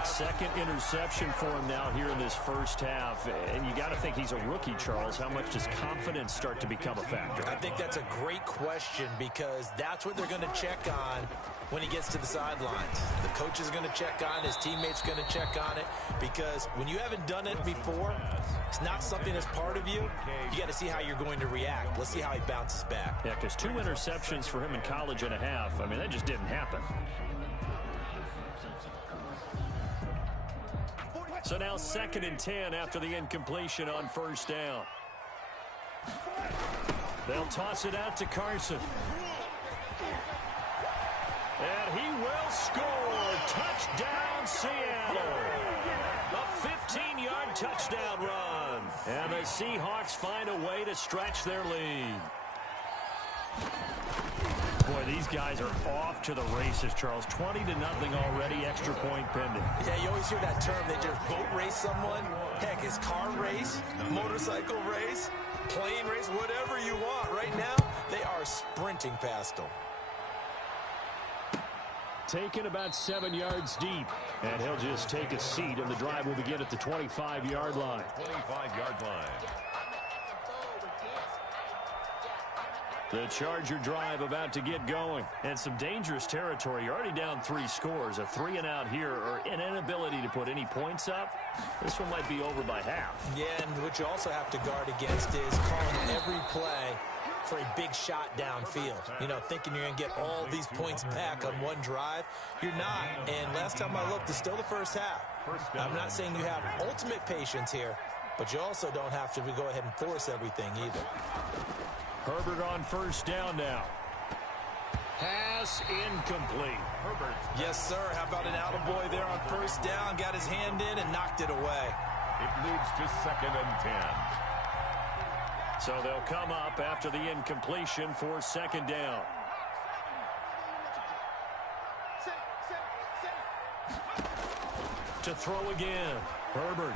2nd interception for him now here in this first half. And you got to think he's a rookie, Charles. How much does confidence start to become a factor? I think that's a great question because that's what they're going to check on when he gets to the sidelines. The coach is going to check on it. His teammates going to check on it because when you haven't done it before, it's not something that's part of you. You got to see how you're going to react. Let's see how he bounces back. Yeah, because 2 interceptions for him in college and a half. I mean, that just didn't happen. So now 2nd and 10 after the incompletion on 1st down. They'll toss it out to Carson. And he will score. Touchdown, Seattle. A 15-yard touchdown run. And the Seahawks find a way to stretch their lead. Boy, these guys are off to the races, Charles. 20-0 already, extra point pending. Yeah, you always hear that term. They just boat race someone. Heck, it's car race, motorcycle race, plane race, whatever you want. Right now, they are sprinting past them. Taken about 7 yards deep. And he'll just take a seat, and the drive will begin at the 25-yard line. 25-yard line. The Charger drive about to get going. And some dangerous territory. You're already down 3 scores. A 3-and-out here, or an inability to put any points up. This one might be over by half. Yeah, and what you also have to guard against is calling every play for a big shot downfield. You know, thinking you're going to get all these points back on one drive. You're not. And last time I looked, it's still the first half. I'm not saying you have ultimate patience here, but you also don't have to go ahead and force everything either. Herbert on first down now. Pass incomplete. Herbert. Yes, sir. How about an attaboy there on first down? Got his hand in and knocked it away. It leads to 2nd and 10. So they'll come up after the incompletion for 2nd down. To throw again. Herbert.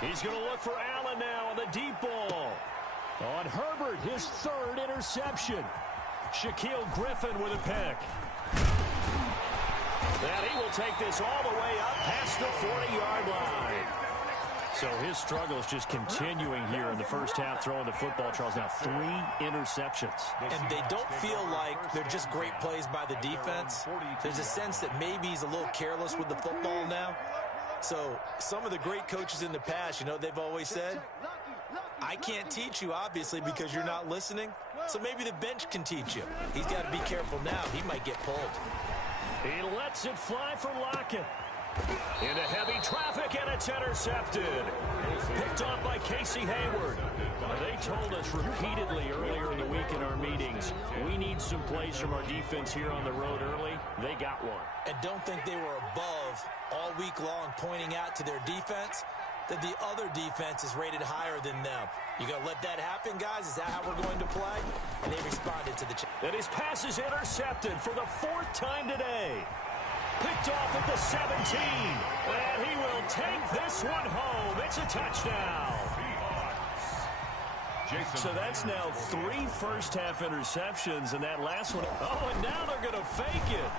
He's going to look for Allen now on the deep ball. On Herbert, his 3rd interception. Shaquille Griffin with a pick. And he will take this all the way up past the 40-yard line. So his struggle is just continuing here in the first half, throwing the football. Charles, now 3 interceptions. And they don't feel like they're just great plays by the defense. There's a sense that maybe he's a little careless with the football now. So some of the great coaches in the past, you know, they've always said, I can't teach you, obviously, because you're not listening. So maybe the bench can teach you. He's got to be careful now. He might get pulled. He lets it fly for Lockett. Into heavy traffic, and it's intercepted. Picked off by Casey Hayward. They told us repeatedly earlier in the week in our meetings, we need some plays from our defense here on the road early. They got one. And don't think they were above all week long pointing out to their defense that the other defense is rated higher than them. You going to let that happen, guys? Is that how we're going to play? And they responded to the challenge. And his pass is intercepted for the 4th time today. Picked off at the 17. And he will take this one home. It's a touchdown. So that's now 3 first-half interceptions, and that last one. Oh, and now they're going to fake it.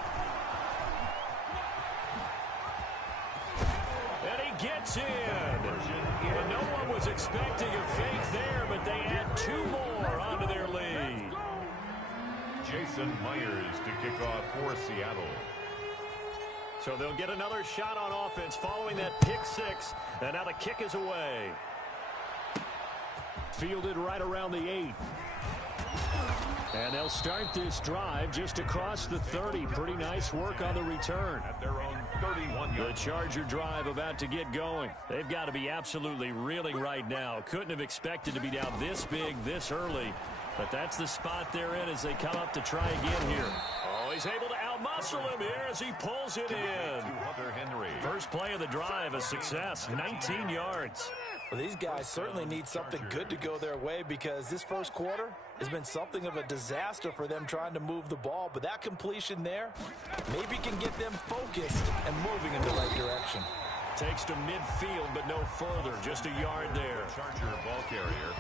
And he gets in. And no one was expecting a fake there, but they add 2 more onto their lead. Jason Myers to kick off for Seattle. So they'll get another shot on offense following that pick 6. And now the kick is away. Fielded right around the 8. And they'll start this drive just across the 30. Pretty nice work on the return. At their own 31. The Charger drive about to get going. They've got to be absolutely reeling right now. Couldn't have expected to be down this big, this early. But that's the spot they're in as they come up to try again here. Oh, he's able to outmuscle him here as he pulls it in. First play of the drive, a success, 19 yards. Well, these guys certainly need something good to go their way because this first quarter has been something of a disaster for them trying to move the ball. But that completion there maybe can get them focused and moving in the right direction. Takes to midfield, but no further. Just a yard there. Charger ball carrier.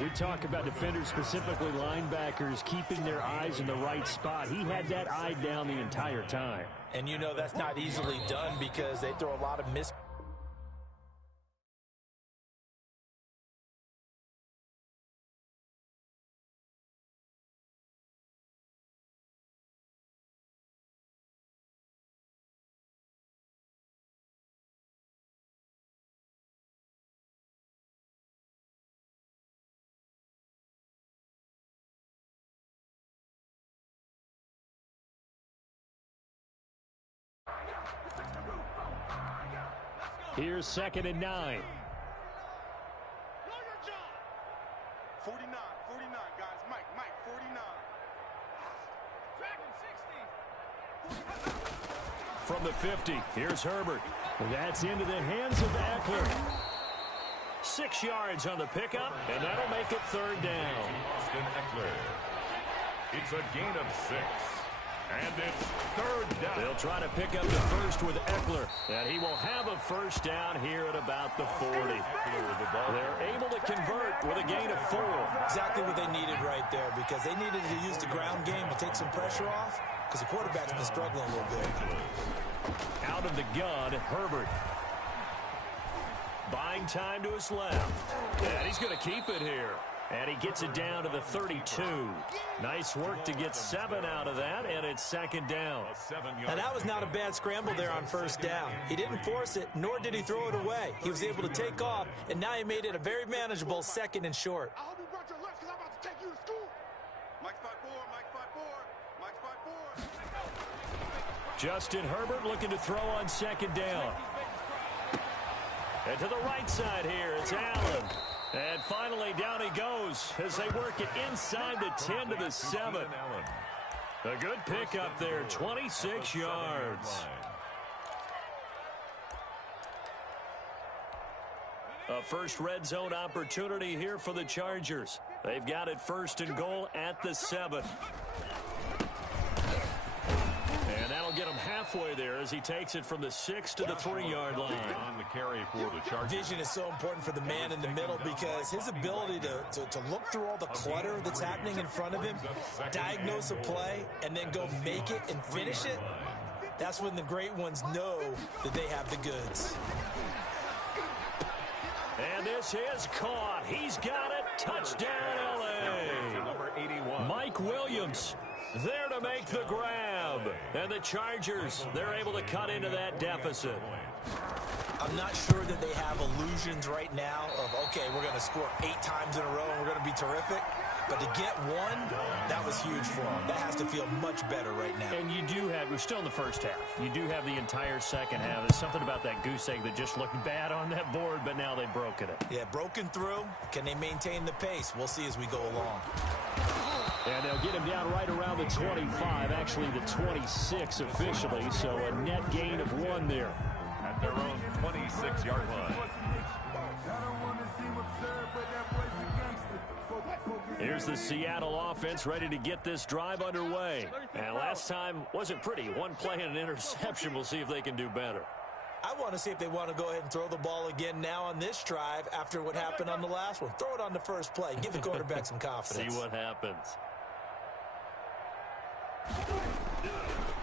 We talk about defenders, specifically linebackers, keeping their eyes in the right spot. He had that eye down the entire time. And you know that's not easily done because they throw a lot of miss. Here's 2nd and 9. 49, guys. Mike, 49. From the 50, here's Herbert. That's into the hands of Eckler. 6 yards on the pickup, and that'll make it 3rd down. Austin Eckler. It's a gain of 6. And it's 3rd down. They'll try to pick up the first with Eckler. And he will have a first down here at about the 40. They're able to convert with a gain of 4. Exactly what they needed right there because they needed to use the ground game to take some pressure off. because the quarterback's been struggling a little bit. Out of the gun, Herbert. Buying time to his left. And he's going to keep it here. And he gets it down to the 32. Nice work to get 7 out of that, and it's second down. Now, that was not a bad scramble there on first down. He didn't force it, nor did he throw it away. He was able to take off, and now he made it a very manageable 2nd and short. I hope you brought your lunch because I'm about to take you to school. Mike's 5'4", Mike's 5'4", Mike's 5'4". Justin Herbert looking to throw on second down. And to the right side here, it's Allen. And finally, down he goes as they work it inside the 10 to the 7. A good pickup there, 26 yards. A first red zone opportunity here for the Chargers. They've got it 1st and goal at the 7. And that'll get him halfway there as he takes it from the 6 to the 3-yard line. On the carry for the Chargers. Vision is so important for the man in the middle because his ability to look through all the clutter that's happening in front of him, diagnose a play, and then go make it and finish it, that's when the great ones know that they have the goods. And this is caught. He's got it. Touchdown, L.A. Number 81. Mike Williams there to make the grab. And the Chargers, they're able to cut into that deficit. I'm not sure that they have illusions right now of, okay, we're going to score 8 times in a row and we're going to be terrific. But to get one, that was huge for them. That has to feel much better right now. And you do have, we're still in the first half. You do have the entire second half. There's something about that goose egg that just looked bad on that board, but now they've broken it. Yeah, broken through. Can they maintain the pace? We'll see as we go along. And they'll get him down right around the 25, actually the 26 officially, so a net gain of 1 there. At their own 26-yard line. Here's the Seattle offense ready to get this drive underway. And last time wasn't pretty. 1 play and an interception. We'll see if they can do better. I want to see if they want to go ahead and throw the ball again now on this drive after what happened on the last one. Throw it on the first play. Give the quarterback some confidence. See what happens.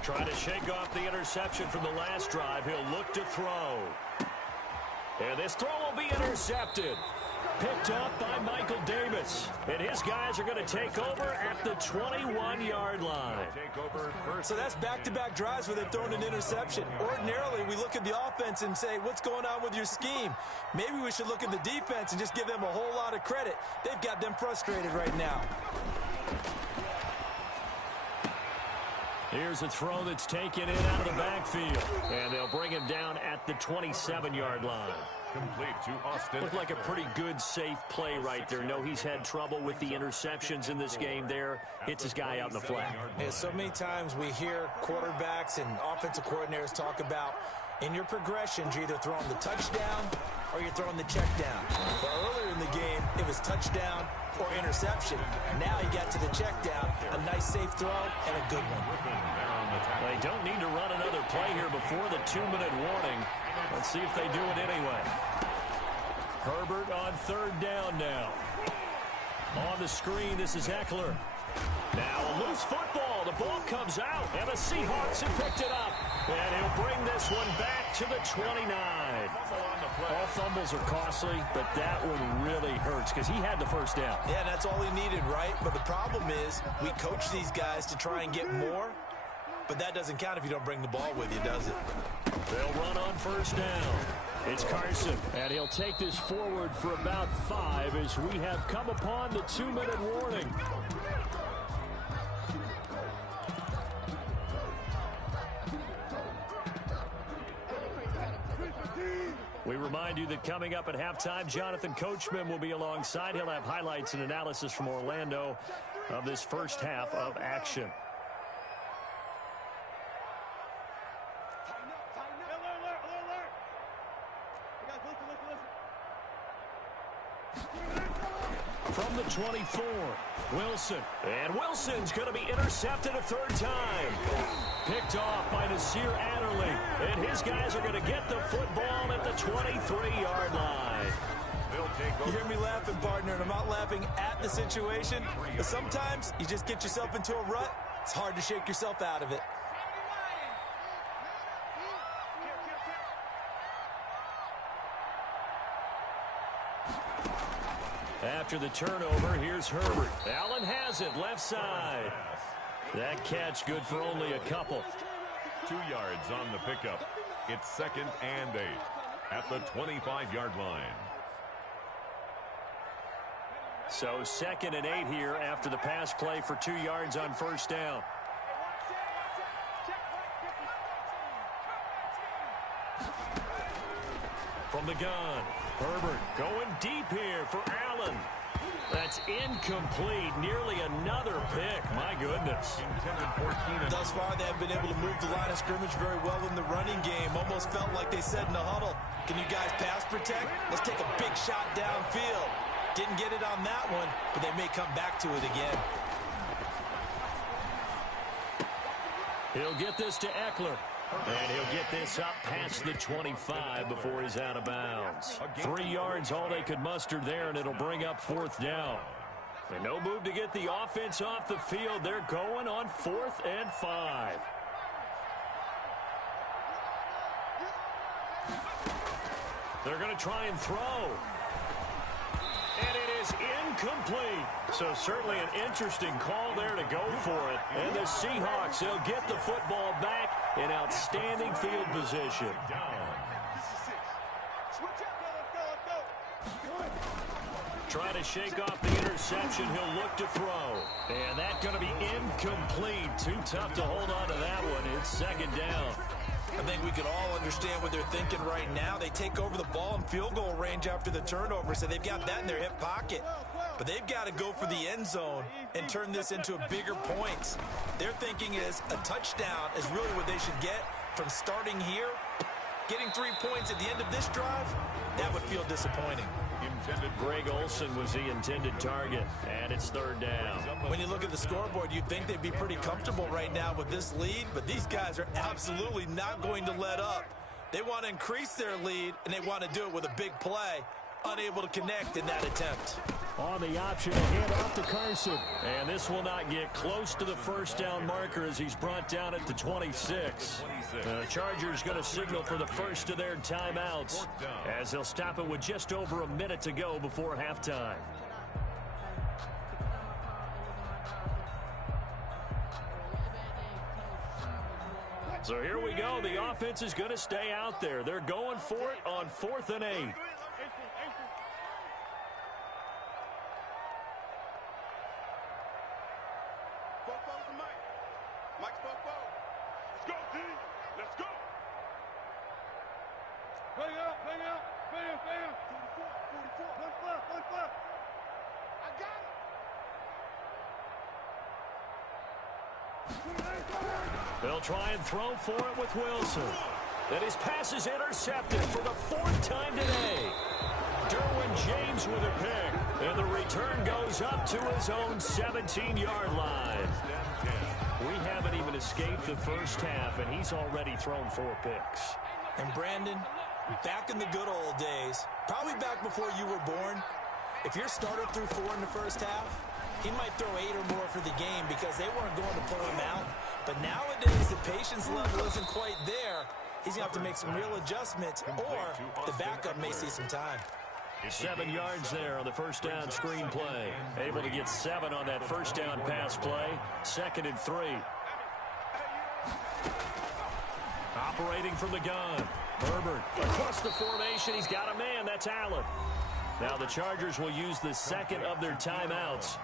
Trying to shake off the interception from the last drive. He'll look to throw. And this throw will be intercepted. Picked off by Michael Davis. And his guys are going to take over at the 21-yard line. So that's back-to-back drives where they've thrown an interception. Ordinarily, we look at the offense and say, what's going on with your scheme? Maybe we should look at the defense and just give them a whole lot of credit. They've got them frustrated right now. Here's a throw that's taken in out of the backfield. And they'll bring him down at the 27-yard line. Complete to Austin. Looked like a pretty good, safe play right there. No, he's had trouble with the interceptions in this game there. Hits his guy out in the flat. Yeah, so many times we hear quarterbacks and offensive coordinators talk about in your progressions, you're either throwing the touchdown or you're throwing the check down. But earlier in the game, it was touchdown or interception. Now he got to the check down, a nice safe throw, and a good one. They don't need to run another play here before the 2-minute warning. Let's see if they do it anyway. Herbert on 3rd down now. On the screen, this is Eckler. Now a loose football. The ball comes out, and the Seahawks have picked it up. And he'll bring this one back to the 29. All fumbles are costly, but that one really hurts because he had the first down. Yeah, that's all he needed, right? But the problem is we coach these guys to try and get more, but that doesn't count if you don't bring the ball with you, does it? They'll run on 1st down. It's Carson, and he'll take this forward for about 5 as we have come upon the 2-minute warning. We remind you that coming up at halftime, Jonathan Coachman will be alongside. He'll have highlights and analysis from Orlando of this first half of action. From the 24, Wilson. And Wilson's going to be intercepted a 3rd time. Picked off by Nasir Adderley. And his guys are going to get the football at the 23-yard line. You hear me laughing, partner, and I'm not laughing at the situation. But sometimes you just get yourself into a rut. It's hard to shake yourself out of it. After the turnover, here's Herbert. Allen has it, left side. That catch good for only a couple. 2 yards on the pickup. It's 2nd and 8 at the 25-yard line. So 2nd and 8 here after the pass play for 2 yards on first down. From the gun, Herbert going deep here for Allen. That's incomplete. Nearly another pick. My goodness. Thus far, they have been able to move the line of scrimmage very well in the running game. Almost felt like they said in the huddle, can you guys pass protect? Let's take a big shot downfield. Didn't get it on that one, but they may come back to it again. He'll get this to Eckler. And he'll get this up past the 25 before he's out of bounds. 3 yards, all they could muster there, and it'll bring up 4th down. And no move to get the offense off the field. They're going on 4th and 5. They're going to try and throw. And it is incomplete. So certainly an interesting call there to go for it. And the Seahawks, they'll get the football back in outstanding field position. Trying to shake off the interception. He'll look to throw. And that's going to be incomplete. Too tough to hold on to that one. It's 2nd down. I think we could all understand what they're thinking right now. They take over the ball in field goal range after the turnover, so they've got that in their hip pocket. But they've got to go for the end zone and turn this into a bigger point. Their thinking is a touchdown is really what they should get from starting here. Getting 3 points at the end of this drive, that would feel disappointing. Greg Olsen was the intended target, and it's 3rd down. When you look at the scoreboard, you'd think they'd be pretty comfortable right now with this lead, but these guys are absolutely not going to let up. They want to increase their lead, and they want to do it with a big play. Unable to connect in that attempt. On the option, a hand off to Carson. And this will not get close to the first down marker as he's brought down at the 26. The Chargers going to signal for the first of their timeouts as they'll stop it with just over a minute to go before halftime. So here we go. The offense is going to stay out there. They're going for it on 4th and 8. They'll try and throw for it with Wilson. And his pass is intercepted for the 4th time today. Derwin James with a pick. And the return goes up to his own 17-yard line. We haven't even escaped the first half, and he's already thrown 4 picks. And Brandon, back in the good old days, probably back before you were born, if your starter threw 4 in the first half, he might throw 8 or more for the game because they weren't going to pull him out. But nowadays, the patience level isn't quite there. He's going to have to make some real adjustments, or the backup may see some time. 7 yards there on the first down screen play. Able to get 7 on that first down pass play. 2nd and 3. Operating from the gun. Herbert across the formation. He's got a man. That's Allen. Now the Chargers will use the 2nd of their timeouts,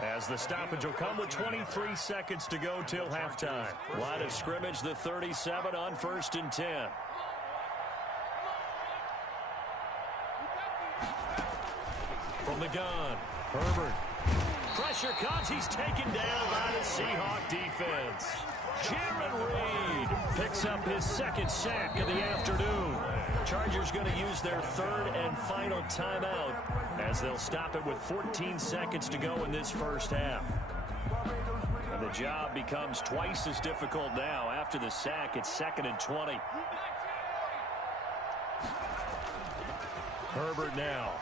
as the stoppage will come with 23 seconds to go till halftime. Line of scrimmage, the 37 on 1st and 10. From the gun, Herbert. Pressure comes. He's taken down by the Seahawk defense. Jaron Reed picks up his 2nd sack of the afternoon. Chargers going to use their 3rd and final timeout as they'll stop it with 14 seconds to go in this first half. And the job becomes twice as difficult now. After the sack, it's 2nd and 20. Herbert now.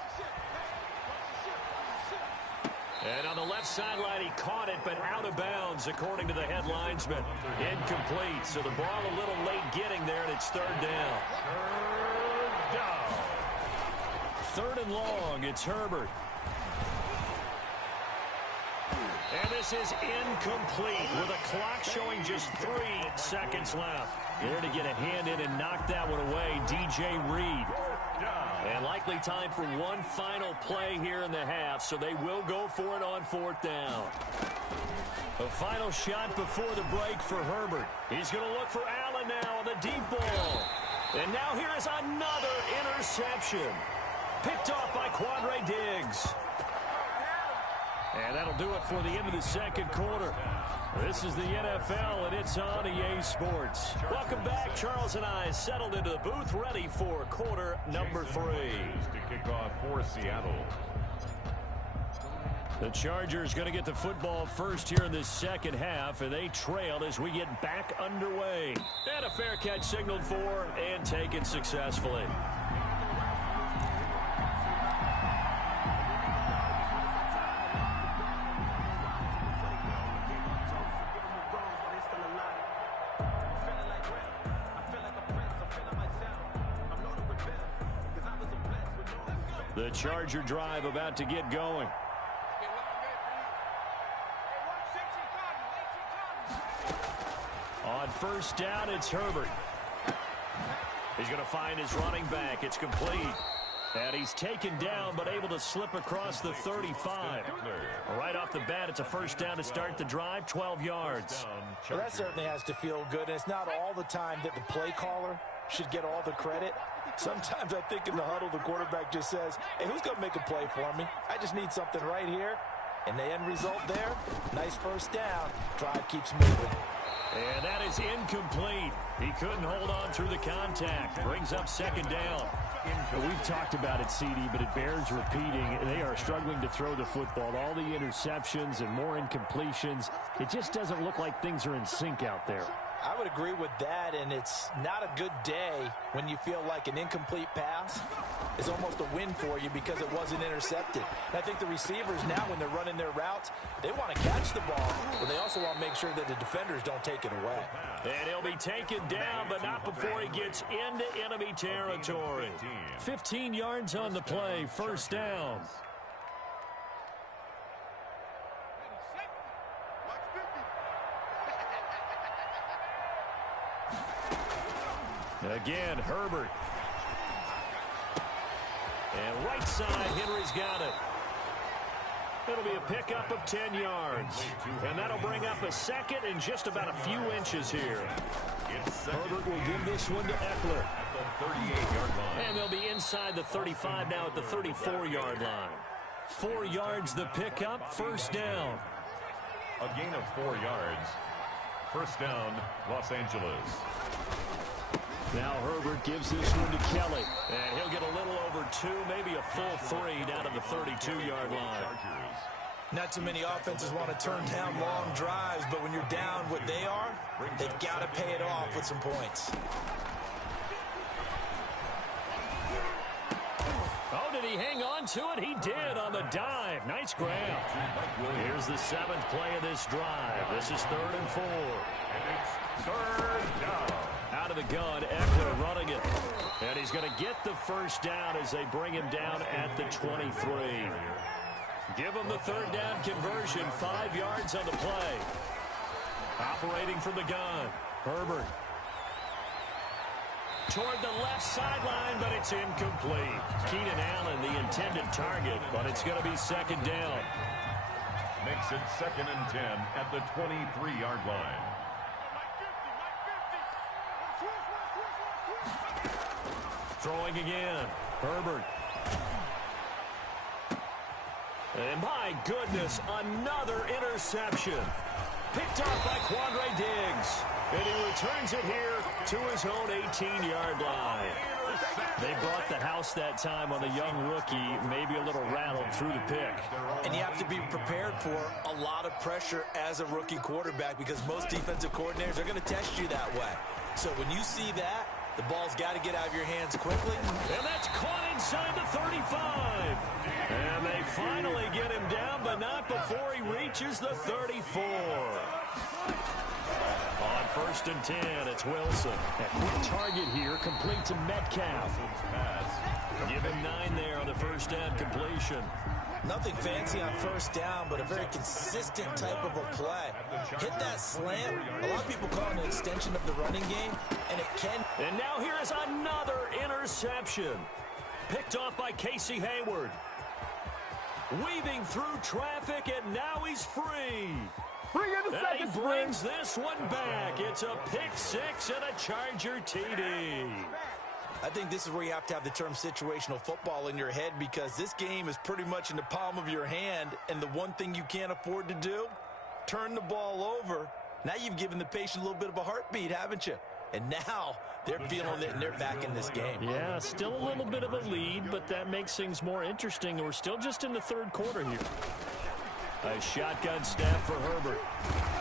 And on the left sideline, he caught it, but out of bounds, according to the head linesman. Incomplete, so the ball a little late getting there, and it's third down. Third down. Third and long, it's Herbert. And this is incomplete with a clock showing just 3 seconds left. There to get a hand in and knock that one away, DJ Reed. And likely time for one final play here in the half, so they will go for it on fourth down. A final shot before the break for Herbert. He's going to look for Allen now on the deep ball. And now here is another interception. Picked off by Quandre Diggs. And that'll do it for the end of the second quarter. This is the NFL, and it's on EA Sports. Welcome back. Charles and I settled into the booth, ready for quarter number 3. To kick off for Seattle. The Chargers going to get the football first here in this second half, and they trailed as we get back underway. And a fair catch signaled for and taken successfully. The Charger drive about to get going. On first down, it's Herbert. He's going to find his running back. It's complete. And he's taken down, but able to slip across the 35. Right off the bat, it's a first down to start the drive, 12 yards. Well, that certainly has to feel good. And it's not all the time that the play caller should get all the credit. Sometimes I think in the huddle, the quarterback just says, hey, who's going to make a play for me? I just need something right here. And the end result there, nice first down. Drive keeps moving. And that is incomplete. He couldn't hold on through the contact. Brings up second down. We've talked about it, CD, but it bears repeating. They are struggling to throw the football. All the interceptions and more incompletions. It just doesn't look like things are in sync out there. I would agree with that, and it's not a good day when you feel like an incomplete pass is almost a win for you because it wasn't intercepted. And I think the receivers now, when they're running their routes, they want to catch the ball, but they also want to make sure that the defenders don't take it away. And he'll be taken down, but not before he gets into enemy territory. 15 yards on the play, first down. Again, Herbert. And right side, Henry's got it. It'll be a pickup of 10 yards. And that'll bring up a second and just about a few inches here. Herbert will give this one to Eckler. At the 38-yard line. And they'll be inside the 35 now at the 34-yard line. 4 yards the pickup, first down. A gain of 4 yards. First down, Los Angeles. Now Herbert gives this one to Kelly. And he'll get a little over 2, maybe a full 3 down to the 32-yard line. Not too many offenses want to turn down long drives, but when you're down what they are, they've got to pay it off with some points. Oh, did he hang on to it? He did on the dive. Nice grab. Here's the 7th play of this drive. This is 3rd and 4. And it's third down. Out of the gun, Eckler running it. And he's going to get the first down as they bring him down at the 23. Give him the third down conversion, 5 yards on the play. Operating from the gun, Herbert. Toward the left sideline, but it's incomplete. Keenan Allen, the intended target, but it's going to be second down. Makes it 2nd and 10 at the 23-yard line. Throwing again, Herbert. And my goodness, another interception. Picked off by Quandre Diggs. And he returns it here to his own 18-yard line. They brought the house that time on the young rookie, maybe a little rattled through the pick. And you have to be prepared for a lot of pressure as a rookie quarterback because most defensive coordinators are going to test you that way. So when you see that, The ball's got to get out of your hands quickly. And that's caught inside the 35. And they finally get him down, but not before he reaches the 34. On 1st and 10, it's Wilson. A quick target here, complete to Metcalf. Give him 9 there on the first down completion. Nothing fancy on first down, but a very consistent type of a play. Hit that slant. A lot of people call it an extension of the running game, and it can. And now here is another interception. Picked off by Casey Hayward. Weaving through traffic, and now he's free. And he brings this one back. It's a pick 6 and a Charger TD. I think this is where you have to have the term situational football in your head, because this game is pretty much in the palm of your hand, and the one thing you can't afford to do, turn the ball over. Now you've given the patient a little bit of a heartbeat, haven't you? And now they're feeling it, and they're back in this game. Yeah, still a little bit of a lead, but that makes things more interesting. We're still just in the 3rd quarter here. A shotgun snap for Herbert.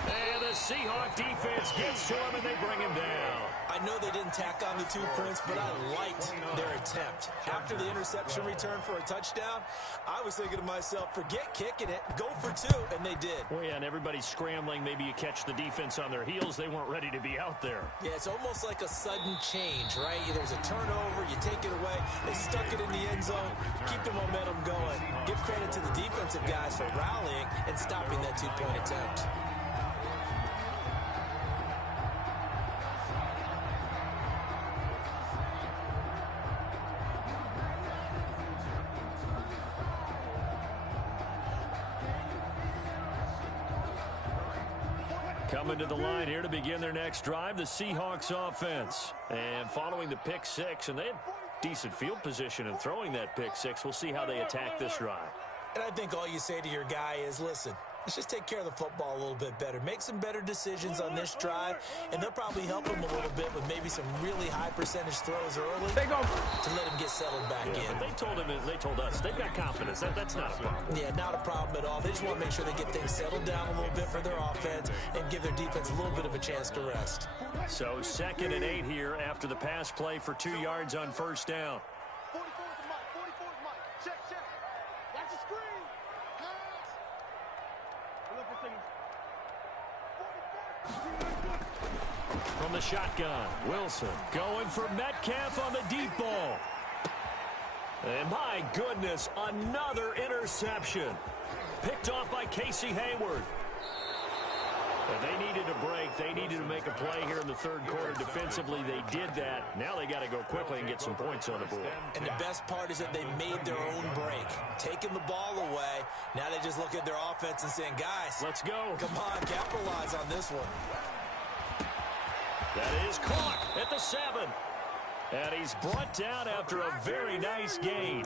And the Seahawk defense gets to him, and they bring him down. I know they didn't tack on the 2 points, but I liked their attempt. After the interception return for a touchdown, I was thinking to myself, forget kicking it, go for 2, and they did. Well, yeah, and everybody's scrambling. Maybe you catch the defense on their heels. They weren't ready to be out there. Yeah, it's almost like a sudden change, right? There's a turnover, you take it away, they stuck it in the end zone, keep the momentum going. Give credit to the defensive guys for rallying and stopping that 2-point attempt. Coming to the line here to begin their next drive, the Seahawks offense. And following the pick 6, and they had decent field position in throwing that pick 6. We'll see how they attack this drive. And I think all you say to your guy is, listen, let's just take care of the football a little bit better. Make some better decisions on this drive, and they'll probably help him a little bit with maybe some really high percentage throws early to let him get settled back in. They told us they've got confidence. That's not a problem. Yeah, not a problem at all. They just want to make sure they get things settled down a little bit for their offense and give their defense a little bit of a chance to rest. So 2nd and 8 here after the pass play for 2 yards on first down. 44 is the mic. 44 is the mic. Check. Watch the screen. Pass. Look for things. From the shotgun, Wilson going for Metcalf on the deep ball. And my goodness, another interception. Picked off by Casey Hayward. But they needed a break. They needed to make a play here in the 3rd quarter. Defensively, they did that. Now they got to go quickly and get some points on the board. And the best part is that they made their own break. Taking the ball away, now they just look at their offense and saying, guys, let's go. Come on, capitalize on this one. That is caught at the 7. And he's brought down after a very nice gain.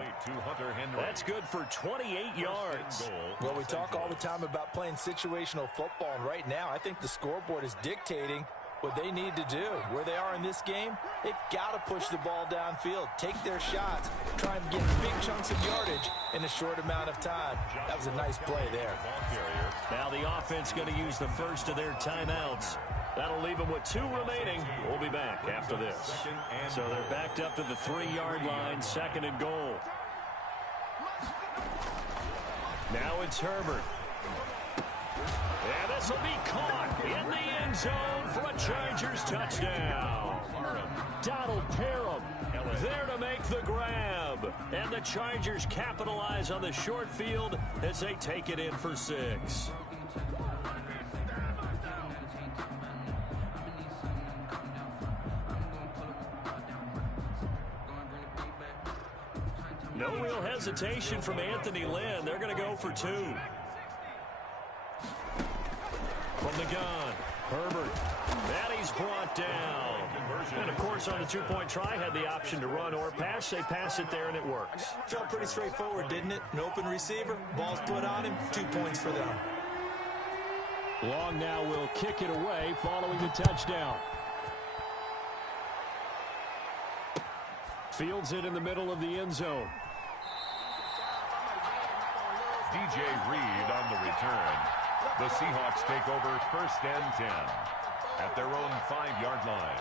That's good for 28 yards. Well, we talk all the time about playing situational football, and right now I think the scoreboard is dictating what they need to do. Where they are in this game, they've got to push the ball downfield, take their shots, try and get big chunks of yardage in a short amount of time. That was a nice play there. Now the offense going to use the first of their timeouts. That'll leave them with 2 remaining. We'll be back after this. So they're backed up to the 3-yard line, 2nd and goal. Now it's Herbert. And this will be caught in the end zone for a Chargers touchdown. Donald Parham there to make the grab. And the Chargers capitalize on the short field as they take it in for 6. No real hesitation from Anthony Lynn. They're going to go for 2. From the gun, Herbert. And he's brought down. And, of course, on the 2-point try, had the option to run or pass. They pass it there, and it works. Felt pretty straightforward, didn't it? An open receiver, ball's put on him, 2 points for them. Long now will kick it away following the touchdown. Fields it in the middle of the end zone. DJ Reed on the return. The Seahawks take over 1st and 10 at their own 5-yard line.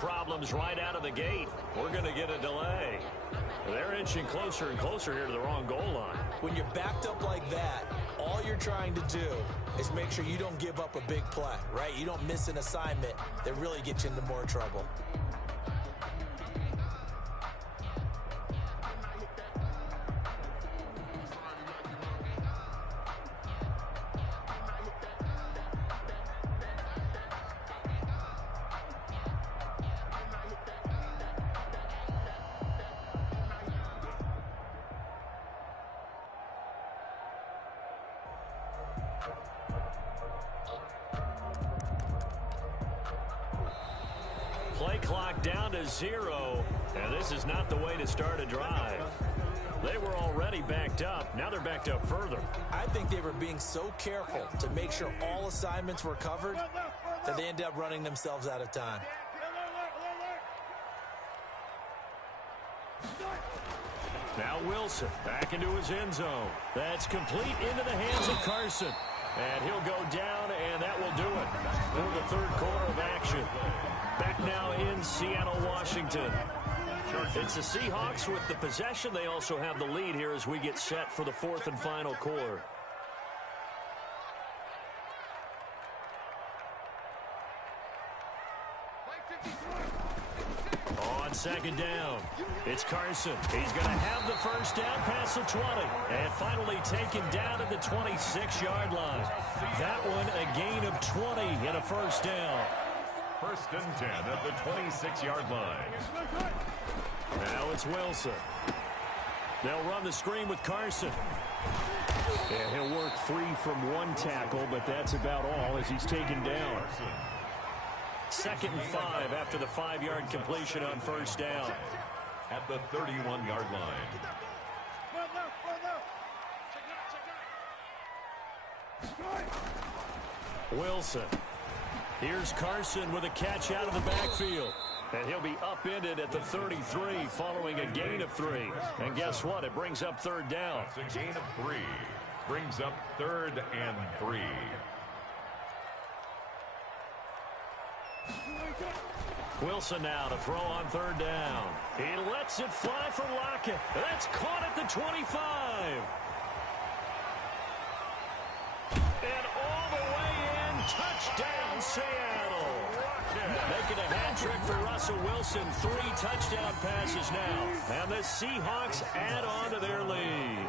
problems right out of the gate. We're going to get a delay. They're inching closer and closer here to the wrong goal line. When you're backed up like that, all you're trying to do is make sure you don't give up a big play, right? You don't miss an assignment that really gets you into more trouble. Play clock down to 0, and this is not the way to start a drive. They were already backed up. Now they're backed up further. I think they were being so careful to make sure all assignments were covered that they ended up running themselves out of time. Now Wilson back into his end zone. That's complete into the hands of Carson. And he'll go down, and that will do it for the third quarter of action. Back now in Seattle, Washington. It's the Seahawks with the possession. They also have the lead here as we get set for the fourth and final quarter. On second down, it's Carson. He's going to have the first down past the 20. And finally taken down at the 26-yard line. That one a gain of 20 and a first down. First and 10 at the 26-yard line. Now it's Wilson. They'll run the screen with Carson. And he'll work free from one tackle, but that's about all as he's taken down. Second and 5 after the 5-yard completion on first down. At the 31-yard line. Wilson. Here's Carson with a catch out of the backfield. And he'll be upended at the 33 following a gain of 3. And guess what? It brings up third down. It's a gain of 3. Brings up 3rd and 3. Wilson now to throw on third down. He lets it fly for Lockett. That's caught at the 25. And all the way in, touchdown Seattle. Making a hat trick for Russell Wilson. 3 touchdown passes now. And the Seahawks add on to their lead.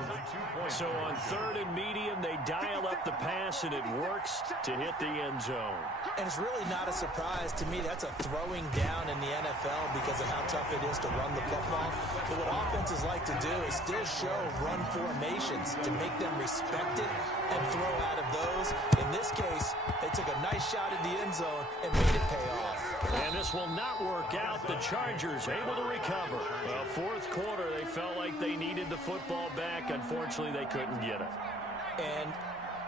So on third and medium, they dial up the pass, and it works to hit the end zone. And it's really not a surprise to me. That's a throwing down in the NFL because of how tough it is to run the football. But what offenses like to do is still show run formations to make them respect it and throw out of those. In this case, they took a nice shot at the end zone and made it pay off. And this will not work out. The Chargers able to recover. Well, fourth quarter, they felt like they needed the football back. Unfortunately, they couldn't get it. And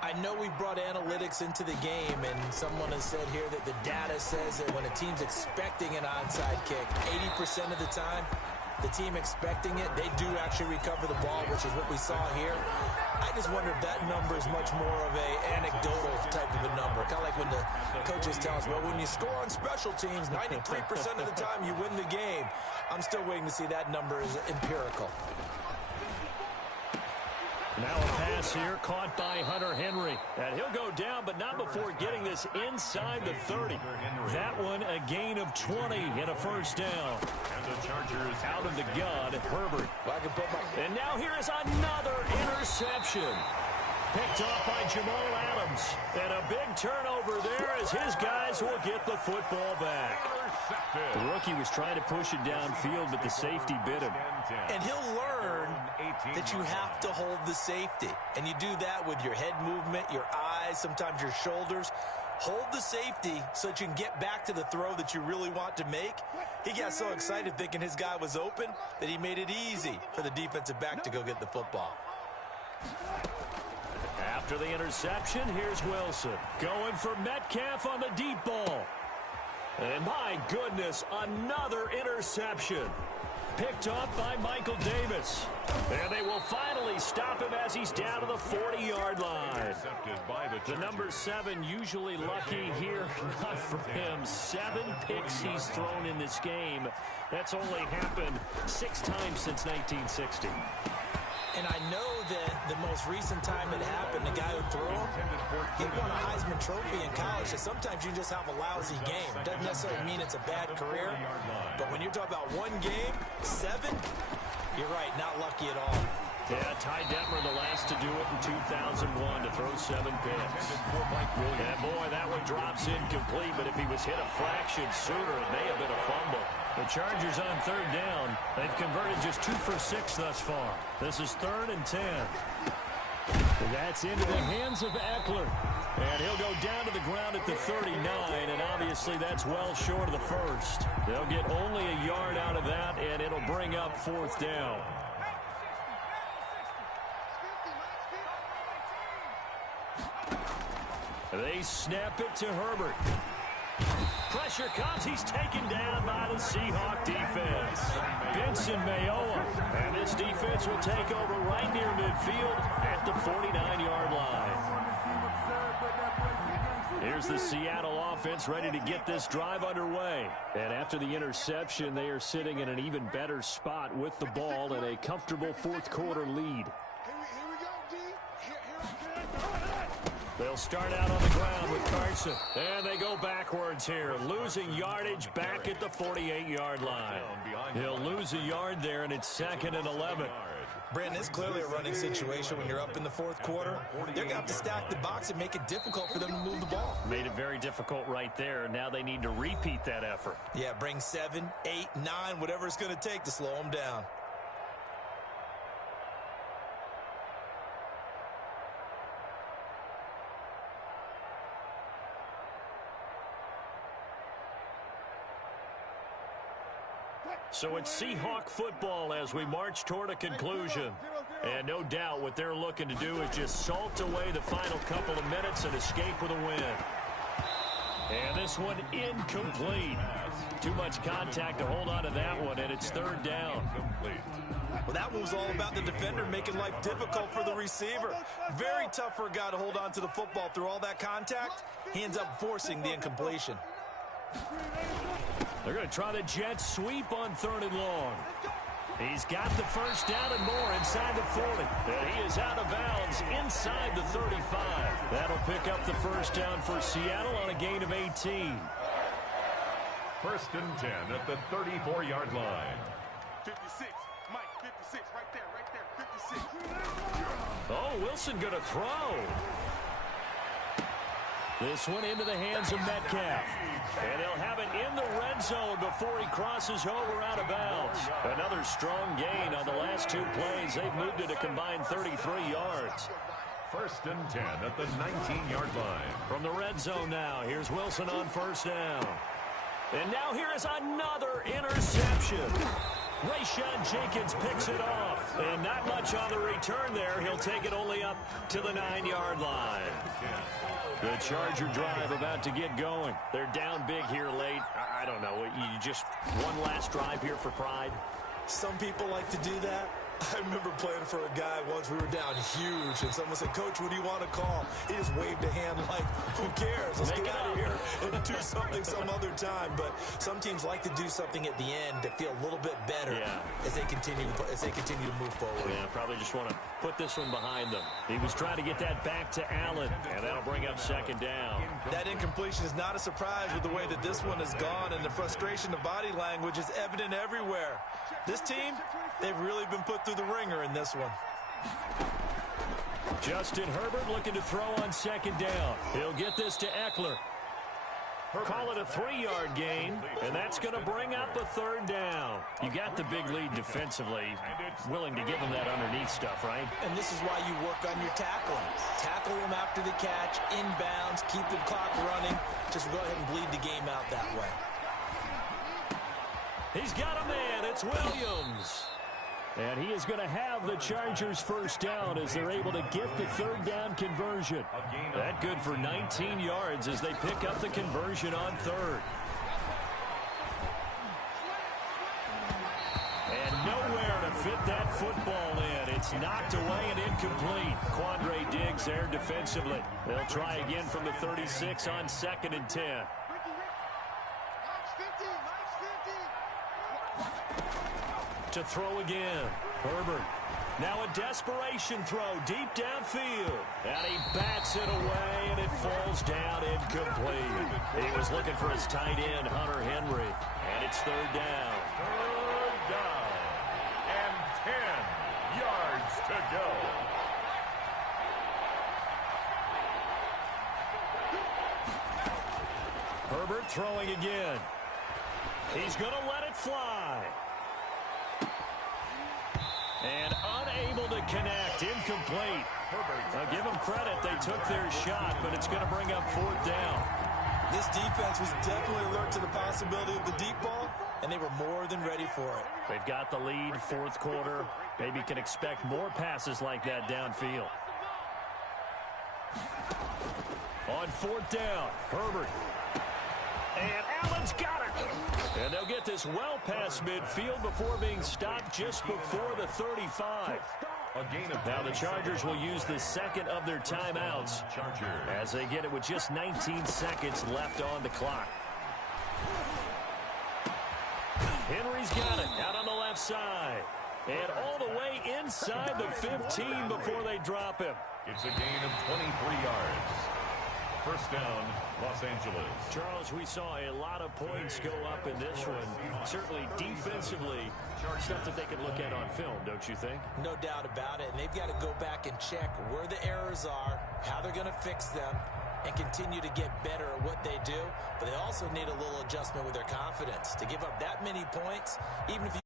I know we brought analytics into the game, and someone has said here that the data says that when a team's expecting an onside kick, 80% of the time, the team expecting it, they do actually recover the ball, which is what we saw here. I just wonder if that number is much more of a anecdotal type of a number. Kind of like when the coaches tell us, well, when you score on special teams, 93% of the time you win the game. I'm still waiting to see that number is empirical. Now a pass here caught by Hunter Henry. And he'll go down, but not before getting this inside the 30. That one a gain of 20 and a first down. And the Chargers Out of the gun, Herbert. And now here is another interception. Picked off by Jamal Adams. And a big turnover there as his guys will get the football back. The rookie was trying to push it downfield, but the safety bit him. And he'll learn that you have to hold the safety. And you do that with your head movement, your eyes, sometimes your shoulders. Hold the safety so that you can get back to the throw that you really want to make. He got so excited thinking his guy was open that he made it easy for the defensive back to go get the football. After the interception, here's Wilson. Going for Metcalf on the deep ball. And my goodness, another interception. picked off by Michael Davis. And they will finally stop him as he's down to the 40-yard line. The number 7 usually lucky here. Not for him. 7 picks he's thrown in this game. That's only happened 6 times since 1960. And I know that the most recent time it happened, the guy who threw him, he won a Heisman Trophy in college. So sometimes you just have a lousy game. Doesn't necessarily mean it's a bad career. But when you're talking about one game, 7, you're right, not lucky at all. Yeah, Ty Detmer the last to do it in 2001 to throw 7 picks. And boy, that one drops incomplete, but if he was hit a fraction sooner, it may have been a fumble. The Chargers on 3rd down. They've converted just 2 for 6 thus far. This is 3rd and 10. And that's into the hands of Eckler. And he'll go down to the ground at the 39, and obviously that's well short of the first. They'll get only a yard out of that, and it'll bring up 4th down. They snap it to Herbert. Pressure comes. He's taken down by the Seahawk defense. Benson Mayowa. And this defense will take over right near midfield at the 49-yard line. Here's the Seattle offense ready to get this drive underway. And after the interception, they are sitting in an even better spot with the ball and a comfortable 4th quarter lead. They'll start out on the ground with Carson. And they go backwards here, losing yardage back at the 48-yard line. He'll lose a yard there, and it's 2nd and 11. Brandon, it's clearly a running situation when you're up in the 4th quarter. They're going to have to stack the box and make it difficult for them to move the ball. Made it very difficult right there. Now they need to repeat that effort. Yeah, bring 7, 8, 9, whatever it's going to take to slow them down. So it's Seahawk football as we march toward a conclusion. And no doubt what they're looking to do is just salt away the final couple of minutes and escape with a win. And this one incomplete. Too much contact to hold on to that one, and it's 3rd down. Well, that one was all about the defender making life difficult for the receiver. Very tough for a guy to hold on to the football through all that contact. He ends up forcing the incompletion. They're going to try the jet sweep on 3rd and long. He's got the first down and more inside the 40. And he is out of bounds inside the 35. That'll pick up the first down for Seattle on a gain of 18. 1st and 10 at the 34-yard line. 56. Mike, 56. Right there. 56. Oh, Wilson going to throw. This one into the hands of Metcalf. And he'll have it in the red zone before he crosses over out of bounds. Another strong gain on the last 2 plays. They've moved it a combined 33 yards. 1st and 10 at the 19-yard line. From the red zone now, here's Wilson on 1st down. And now here is another interception. Rayshon Jenkins picks it off. And not much on the return there. He'll take it only up to the 9-yard line. The Charger drive about to get going. They're down big here late. I don't know. You just one last drive here for pride? Some people like to do that. I remember playing for a guy once. We were down huge, and someone said, "Coach, what do you want to call?" He just waved a hand like, "Who cares? Let's get out of here and do something some other time." But some teams like to do something at the end to feel a little bit better as they continue to move forward. Yeah, probably just want to put this one behind them. He was trying to get that back to Allen, and that'll bring up 2nd down. That incompletion is not a surprise with the way that this one has gone, and the frustration, the body language is evident everywhere. This team, they've really been put through the ringer in this one. Justin Herbert looking to throw on 2nd down. He'll get this to Eckler. Call it a 3-yard gain, and that's going to bring up a 3rd down. You got the big lead defensively. Willing to give them that underneath stuff, right? And this is why you work on your tackling. Tackle them after the catch, inbounds, keep the clock running. Just go ahead and bleed the game out that way. He's got a man. It's Williams. And he is going to have the Chargers first down as they're able to get the 3rd down conversion. That good for 19 yards as they pick up the conversion on 3rd. And that football in. It's knocked away and incomplete. Quandre Diggs there defensively. They'll try again from the 36 on 2nd and 10. To throw again. Herbert. Now a desperation throw deep downfield. And he bats it away, and it falls down incomplete. He was looking for his tight end, Hunter Henry. And it's 3rd down. 3rd down. And 10 yards to go. Herbert throwing again. He's going to let it fly. And unable to connect. Incomplete. Now give them credit. They took their shot, but it's going to bring up 4th down. This defense was definitely alert to the possibility of the deep ball, and they were more than ready for it. They've got the lead, 4th quarter. Maybe can expect more passes like that downfield. On 4th down, Herbert. And Allen's got it. And they'll get this well past midfield before being stopped just before the 35. Now the Chargers will use the 2nd of their timeouts as they get it with just 19 seconds left on the clock. Henry's got it out on the left side. And all the way inside the 15 before they drop him. It's a gain of 23 yards. 1st down, Los Angeles. Charles, we saw a lot of points go up in this one. Certainly defensively, stuff that they can look at on film, don't you think? No doubt about it. And they've got to go back and check where the errors are, how they're going to fix them, and continue to get better at what they do. But they also need a little adjustment with their confidence. To give up that many points, even if you